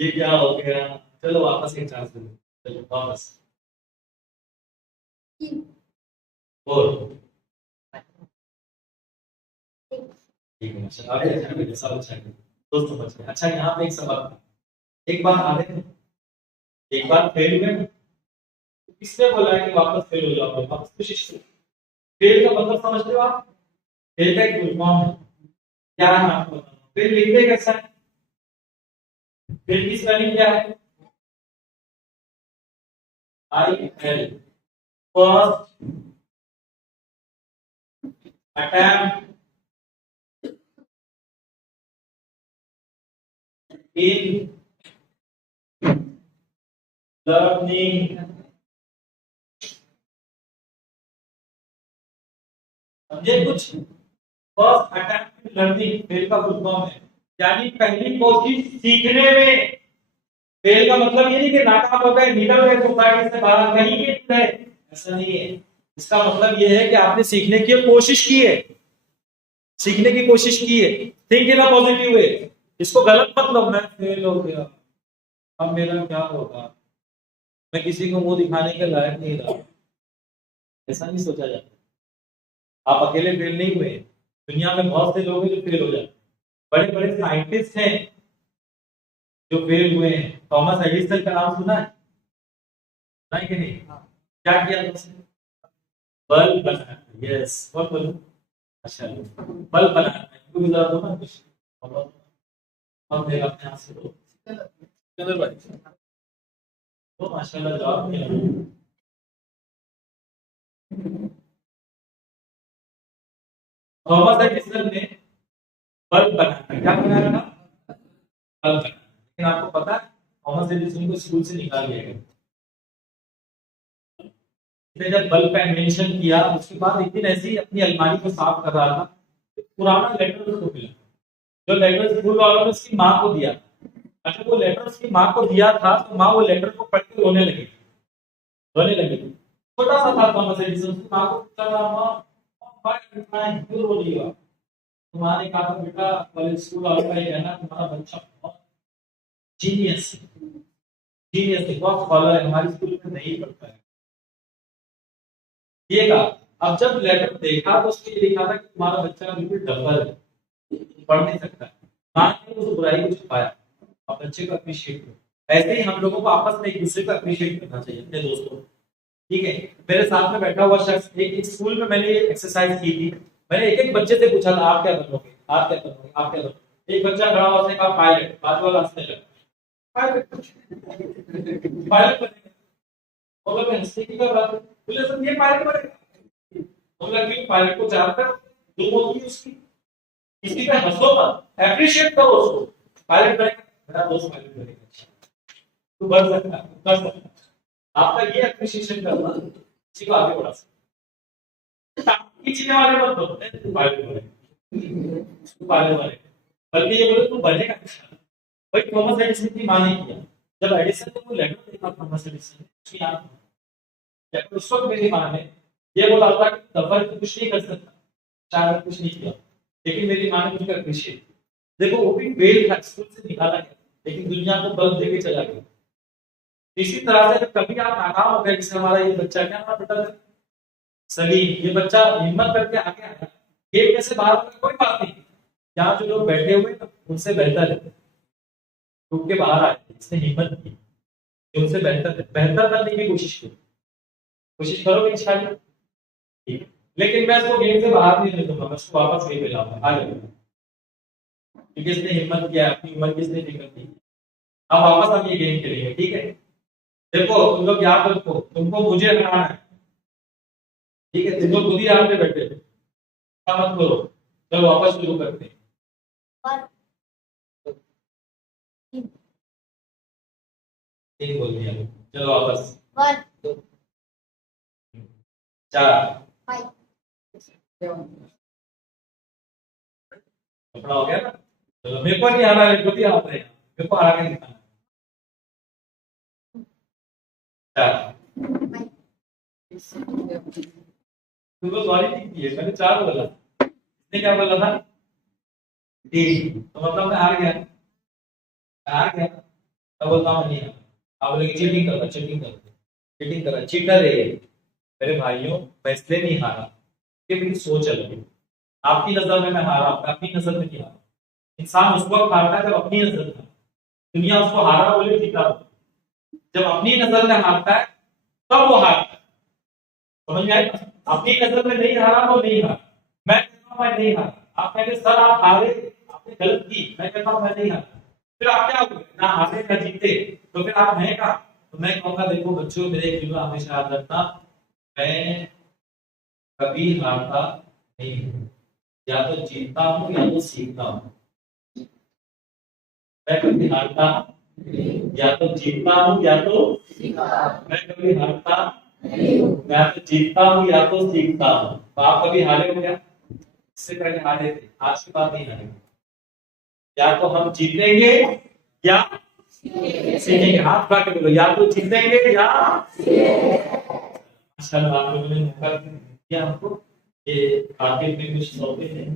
ये क्या हो गया, चलो वापस एक चांस दे दो, चलो वापस 4। ठीक है, अच्छा आगे अच्छा है, सब अच्छा है, दोस्तों बच गए। अच्छा यहाँ पे एक सवाल, एक बार आगे, एक बार फेल हुए ना, किसने बोला है कि वापस फेल हो जाओगे, वापस कोशिश करो। फेल का मतलब समझते हो आप, फेल का एक फुल फॉर्म है, क्या है आपको बताना, फेल लिखते कैसा है, फेल की स्पेलिंग क्या है, IL, first attempt in learning समझे कुछ? फर्स्ट अटेम्प्ट लर्निंग फेल का फुल फॉर्म है, यानी पहली कोशिश सीखने में। फेल का मतलब ये नहीं कि नाकाम हो गए, निकल गए सोसाइटी से बाहर, कहीं के गए, ऐसा नहीं है। इसका मतलब ये है कि आपने सीखने की कोशिश की है, सीखने की कोशिश की है। Think in a positive way. इसको गलत मत लो, मैं फेल हो गया अब मेरा क्या होगा, मैं किसी को मुंह दिखाने के लायक नहीं रहा, ऐसा नहीं सोचा जाता। आप अकेले फेल नहीं हुए, दुनिया में बहुत से लोग हैं जो फेल हो जाते। बड़े बड़े साइंटिस्ट हैं जो फेल हुए हैं। थॉमस एडिसन का नाम सुना है? सुना है कि नहीं? क्या किया था उसने? बल्ब बनाया। यस, कौन बोलूं? अच्छा, बल्ब बनाया। क्यों गुजरा दो ना कुछ हम देगा अपने हाथ से। दो किधर भाई तो माशाल्लाह जवाब दिया। थॉमस एडिसन ने बल्ब बनाया। क्या बनाया था? बल्ब बनाया। लेकिन आपको पता है थॉमस एडिसन को स्कूल से निकाल दिया गया। इसने जब बल्ब का इन्वेंशन किया उसके बाद एक दिन ऐसे ही अपनी अलमारी को साफ कर रहा था, पुराना लेटर उसको मिला, जो लेटर स्कूल वालों ने उसकी माँ को दिया। अच्छा, वो लेटर उसकी माँ को दिया था तो माँ वो लेटर को पढ़ के रोने लगी। छोटा सा था थॉमस एडिसन, उसकी माँ को पूछा, माँ क्यों रो रही हो? तो माँ ने कहा, बेटा कल स्कूल वालों का ये कहना तुम्हारा बच्चा बहुत जीनियस है, बहुत स्कॉलर है, हमारे स्कूल में नहीं पढ़ता है। ये कहा। अब जब लेटर देखा तो उसमें ये लिखा था कि तुम्हारा बच्चा बिल्कुल डबल है, पढ़ नहीं सकता। माँ ने उस बुराई को छुपाया और बच्चे को अप्रिशिएट किया। ऐसे ही हम लोगों को आपस में एक दूसरे को अप्रिशिएट करना चाहिए, अपने दोस्तों को। ठीक है, मेरे साथ में बैठा हुआ शख्स, एक स्कूल में मैंने ये एक्सरसाइज की थी। मैंने एक एक बच्चे से पूछा था, आप क्या बनोगे, आप क्या बनोगे, आप क्या बनोगे? एक बच्चा खड़ा हुआ, उसने कहा पायलट। बाजू वाला हंसने लगा, पायलट बनेगा। बोला मैं हंसने की क्या बात है? बोले सर ये पायलट बनेगा। बोला क्यों? पायलट को जानता है, जो होती है उसकी, किसी पे हंसो मत, एप्रिशिएट करो उसको। पायलट बनेगा, मेरा दोस्त पायलट बनेगा, तू बन सकता है, कर सकता है। आपका ये एप्रिशिएशन करना किसी को आगे बढ़ा सकता है। खींचने वाले मत बोलते तू पायलट बनेगा, तू पायलट बनेगा, बल्कि ये बोले तू बनेगा। भाई थॉमस एडिसन की मां ने किया। जब एडिसन ने वो लेटर देखा थॉमस एडिसन ने, उसकी याद जब उस वक्त मेरी मां ने ये बोला था कि दफर कुछ नहीं कर सकता, शायद कुछ नहीं किया, लेकिन मेरी मां ने मुझे अप्रिशिएट। देखो वो भी फेल था, स्कूल से निकाला गया, लेकिन दुनिया को बल्ब देके चला गया। इसी तरह से कभी आप नाकाम हो गए, जैसे हमारा ये बच्चा, क्या नाम बेटा सलीम, ये बच्चा हिम्मत करके आगे आया, गेट में से बाहर कोई बात नहीं, यहाँ जो लोग बैठे हुए उनसे बेहतर है, टूट के बाहर आए, इसने हिम्मत की, उनसे बेहतर करने की कोशिश करोगे इंशाल्लाह, ठीक है। लेकिन मैं इसको गेम से बाहर नहीं ले दूंगा, मैं इसको वापस गेम में लाऊंगा आगे, क्योंकि इसने हिम्मत किया, अपनी उम्र की इसने फिक्र की। अब वापस हम ये गेम खेलेंगे, ठीक है। देखो तुम लोग याद रखो, तुमको मुझे हराना है, ठीक है। तुम लोग खुद ही यहाँ पे बैठे मत करो। चलो वापस शुरू करते हैं। तीन बोल दिया, चलो वापस। 1 4 5 7 कपड़ा हो गया ना। चलो मेरे को नहीं आ रहा है, खुद ही आ रहे हैं, मेरे को आगे दिखाना। 4 तुमको सॉरी नहीं की है, मैंने 4 बोला, इसने क्या बोला था 3, तो मतलब मैं हार गया। तो बोलता हूँ नहीं, आप बोले चीटिंग कर रहा, चीटर है ये। मेरे भाइयों, मैं इसलिए नहीं हारा कि मेरी सोच अलग है। आपकी नजर में मैं हारा, अपनी नजर में नहीं हारा। इंसान उस वक्त हारता है जब अपनी नजर में, दुनिया उसको हारा बोले जीता, जब अपनी नजर में हारता है तब वो हारता है। समझ में आया? अपनी नजर में नहीं हारा तो नहीं हारा। मैं कहता हूं मैं नहीं हारा, आप कहेंगे सर आप हारे, आपने गलत की। मैं कहता हूं मैं नहीं हारा, फिर आप क्या होगे? ना हारे ना जीते, तो फिर आप हैं कहां? तो मैं कहूंगा देखो बच्चों, मेरे एक जुमला हमेशा याद रखना, मैं कभी हारता नहीं हूं, या तो जीतता हूं या तो सीखता हूं। मैं कभी हारता या तो जीतता हूं या तो मैं कभी हारता या तो जीतता हूं या तो सीखता हूं। तो आप कभी हारे हो क्या? इससे पहले हारे थे, आज के बाद नहीं हारे। या तो हम जीतेंगे या सीखेंगे। हाथ उठा के बोलो, या तो जीतेंगे या माशाल्लाह आप लोगों ने मौका दिया हमको। ये आखिर में कुछ सौदे हैं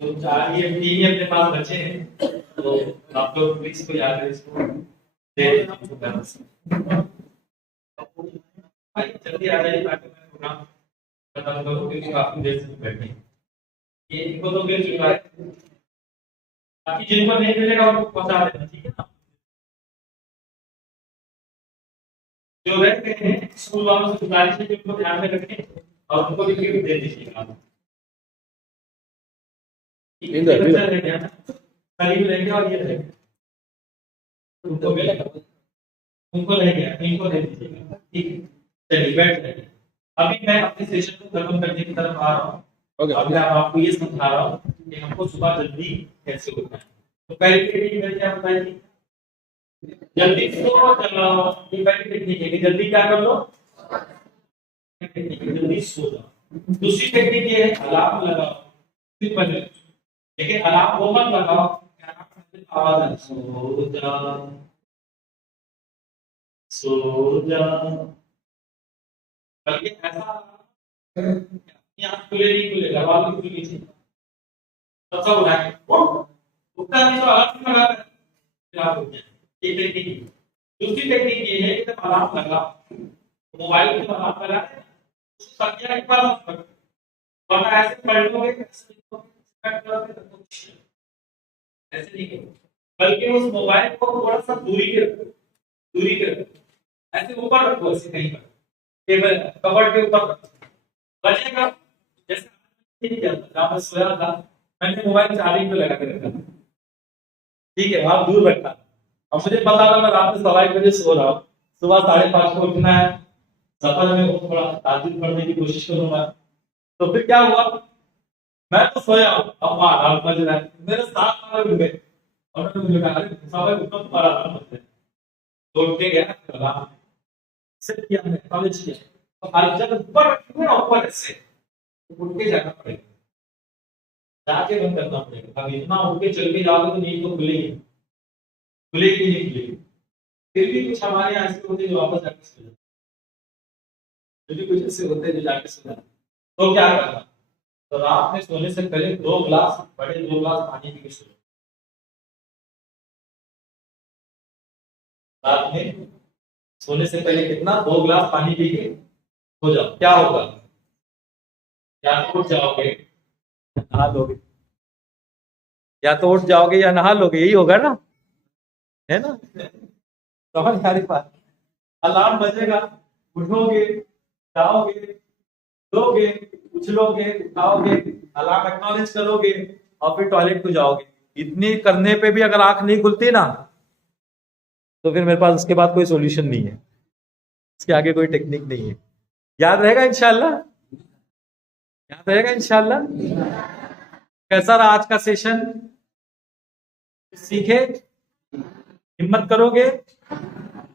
तो 4 ये 3 अपने पास बचे हैं, तो आप लोग प्लीज को याद है इसको दे देना हमको प्यार से। भाई जल्दी आ जाइए ताकि मैं प्रोग्राम खत्म करूं, क्योंकि काफी देर से बैठे हैं। ये इनको तो मिल चुका है, बाकी जिनको नहीं मिलेगा उनको पहुंचा देना, ठीक है ना। जो रह गए हैं स्कूल वालों से गुजारिश है कि उनको ध्यान में रखें और उनको भी गिफ्ट दे दीजिएगा। इधर रह गया ना, करीब रह गया और ये रह गया, उनको मिलेगा, उनको रह गया, इनको दे दीजिएगा, ठीक है। चलिए बैठ जाइए। अभी मैं अपने सेशन को खत्म करने की तरफ आ रहा हूँ। ओके। अभी मैं आपको ये समझा रहा हूँ कि हमको सुबह जल्दी कैसे उठना है। तो पहली टेक्निक मैंने क्या बताई थी? जल्दी सो जाओ, ये पहली टेक्निक है कि जल्दी क्या कर लो, जल्दी सो जाओ। दूसरी टेक्निक ये है अलार्म लगाओ, सिंपल है, लेकिन अलार्म वो मत लगाओ आवाज है सो जाओ सो जाओ, बल्कि ऐसा यहाँ खुले नहीं खुले दरवाजे खुली थी तब सब उठाए उठता नहीं तो अलार्म लगा कर फिर आप उठ जाए। एक टेक्निक। दूसरी टेक्निक ये है कि जब अलार्म लगा मोबाइल में अलार्म लगा उसको संख्या एक बार मत रखो, वरना ऐसे पलटोगे ऐसे नहीं करो, बल्कि उस मोबाइल को थोड़ा सा दूरी के रखो, ऐसे ऊपर रखो, ऐसे कहीं पर टेबल कबर्ड के ऊपर रखो, बचेगा। जैसे जहाँ मैं सोया था मैंने मोबाइल चार्जिंग पे लगा के रखा, ठीक है, वहां दूर रखा। अब मुझे पता था मैं रात में 1:15 बजे सो रहा हूँ, सुबह 5:30 को उठना है, सफर में थोड़ा ताजुब पढ़ने की कोशिश करूंगा। तो फिर क्या हुआ, मैं तो सोया अब अलार्म बज रहा है, मेरे साथ वाले उठ गए और मैंने मुझे कहा अरे साहब उठो तुम्हारा अलार्म बज रहा है। तो उठ के गया अलार्म सेट किया, हमने कॉलेज किया। तो आज जब ऊपर रखोगे ना, ऊपर ऐसे उठ के जाना पड़ेगा, जाके बंद करना पड़ेगा। अब इतना उठ के चल के जाओगे तो नींद तो खुलेगी नहीं खुलेगी। फिर भी कुछ हमारे यहाँ ऐसे होते जो वापस जाके सो जाते, फिर भी कुछ ऐसे होते जो जाके सो जाते। तो क्या करना, तो रात में सोने से पहले 2 गिलास पानी पी के सो। रात में सोने से पहले कितना, 2 गिलास पानी पी के हो जाओ। क्या होगा, या तो उठ जाओगे नहा लोगे, या तो उठ जाओगे या नहा लोगे, यही होगा ना, है ना। समझ आ रही बात। अलार्म बजेगा, उठोगे, जाओगे, लोगे, उछलोगे, उठाओगे, अलार्म एक्नॉलेज करोगे और फिर टॉयलेट को जाओगे। इतनी करने पे भी अगर आंख नहीं खुलती ना, तो फिर मेरे पास उसके बाद कोई सॉल्यूशन नहीं है, इसके आगे कोई टेक्निक नहीं है। याद रहेगा इंशाल्लाह, याद रहेगा इंशाल्लाह। कैसा रहा आज का सेशन? सीखे, हिम्मत करोगे,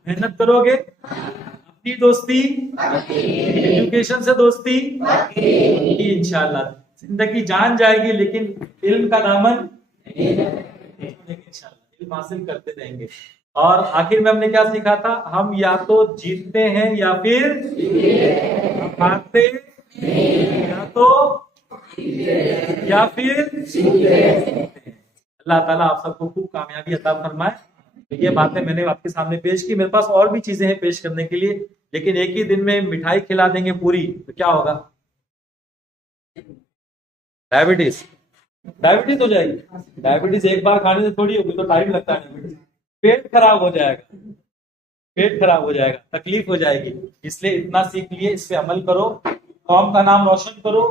मेहनत करोगे, अपनी दोस्ती एजुकेशन से दोस्ती इंशाल्लाह। जिंदगी जान जाएगी लेकिन इल्म का दामन इंशाल्लाह इल्म हासिल करते रहेंगे। और आखिर में हमने क्या सीखा था, हम या तो जीतते हैं या फिर हारते, या फिर अल्लाह ताला आप सबको खूब कामयाबी अता फरमाए। ये बातें मैंने आपके सामने पेश की, मेरे पास और भी चीजें हैं पेश करने के लिए, लेकिन एक ही दिन में मिठाई खिला देंगे पूरी तो क्या होगा, डायबिटीज हो जाएगी। डायबिटीज एक बार खाने से थोड़ी होगी, तो टाइम लगता है। पेट खराब हो जाएगा, तकलीफ हो जाएगी। इसलिए इतना सीख लिए, इस पे अमल करो, कौम का नाम रोशन करो,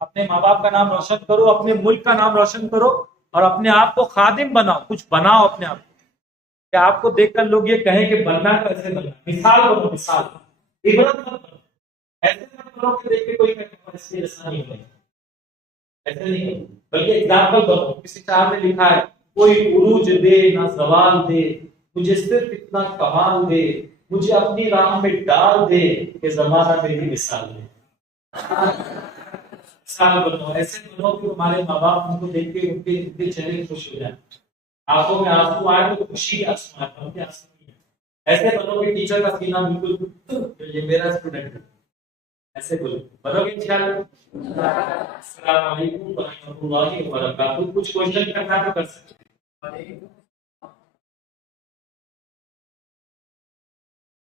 अपने माँ बाप का नाम रोशन करो, अपने मुल्क का नाम रोशन करो और अपने आप को खादिम बनाओ, कुछ बनाओ अपने आप को। क्या आपको देखकर लोग ये कहें कि बनना कैसे बनना, मिसाल बनो, मिसाल, इबरत मत बनो। ऐसे मत बनो कि देख के कोई कहे ऐसा नहीं होगा, ऐसे नहीं, बल्कि एग्जाम्पल बनो। किसी चार में लिखा है, कोई उरूज दे ना सवाल दे, मुझे सिर्फ इतना कमाल दे, मुझे अपनी राह में डाल दे कि जमाना मेरी मिसाल दे। साल बनो, ऐसे बनो कि हमारे माँ बाप उनको देख के उनके उनके चेहरे खुश हो जाए, आंखों में आंसू आए तो खुशी के आंसू आए, उनके आंसू नहीं आए। ऐसे बनो कि टीचर का सीना बिल्कुल ये मेरा स्टूडेंट है, ऐसे बोलो, बनोगे इंशाल्लाह। अस्सलाम वालेकुम व रहमतुल्लाहि व बरकातहू। कुछ क्वेश्चन करना तो कर सकते हैं।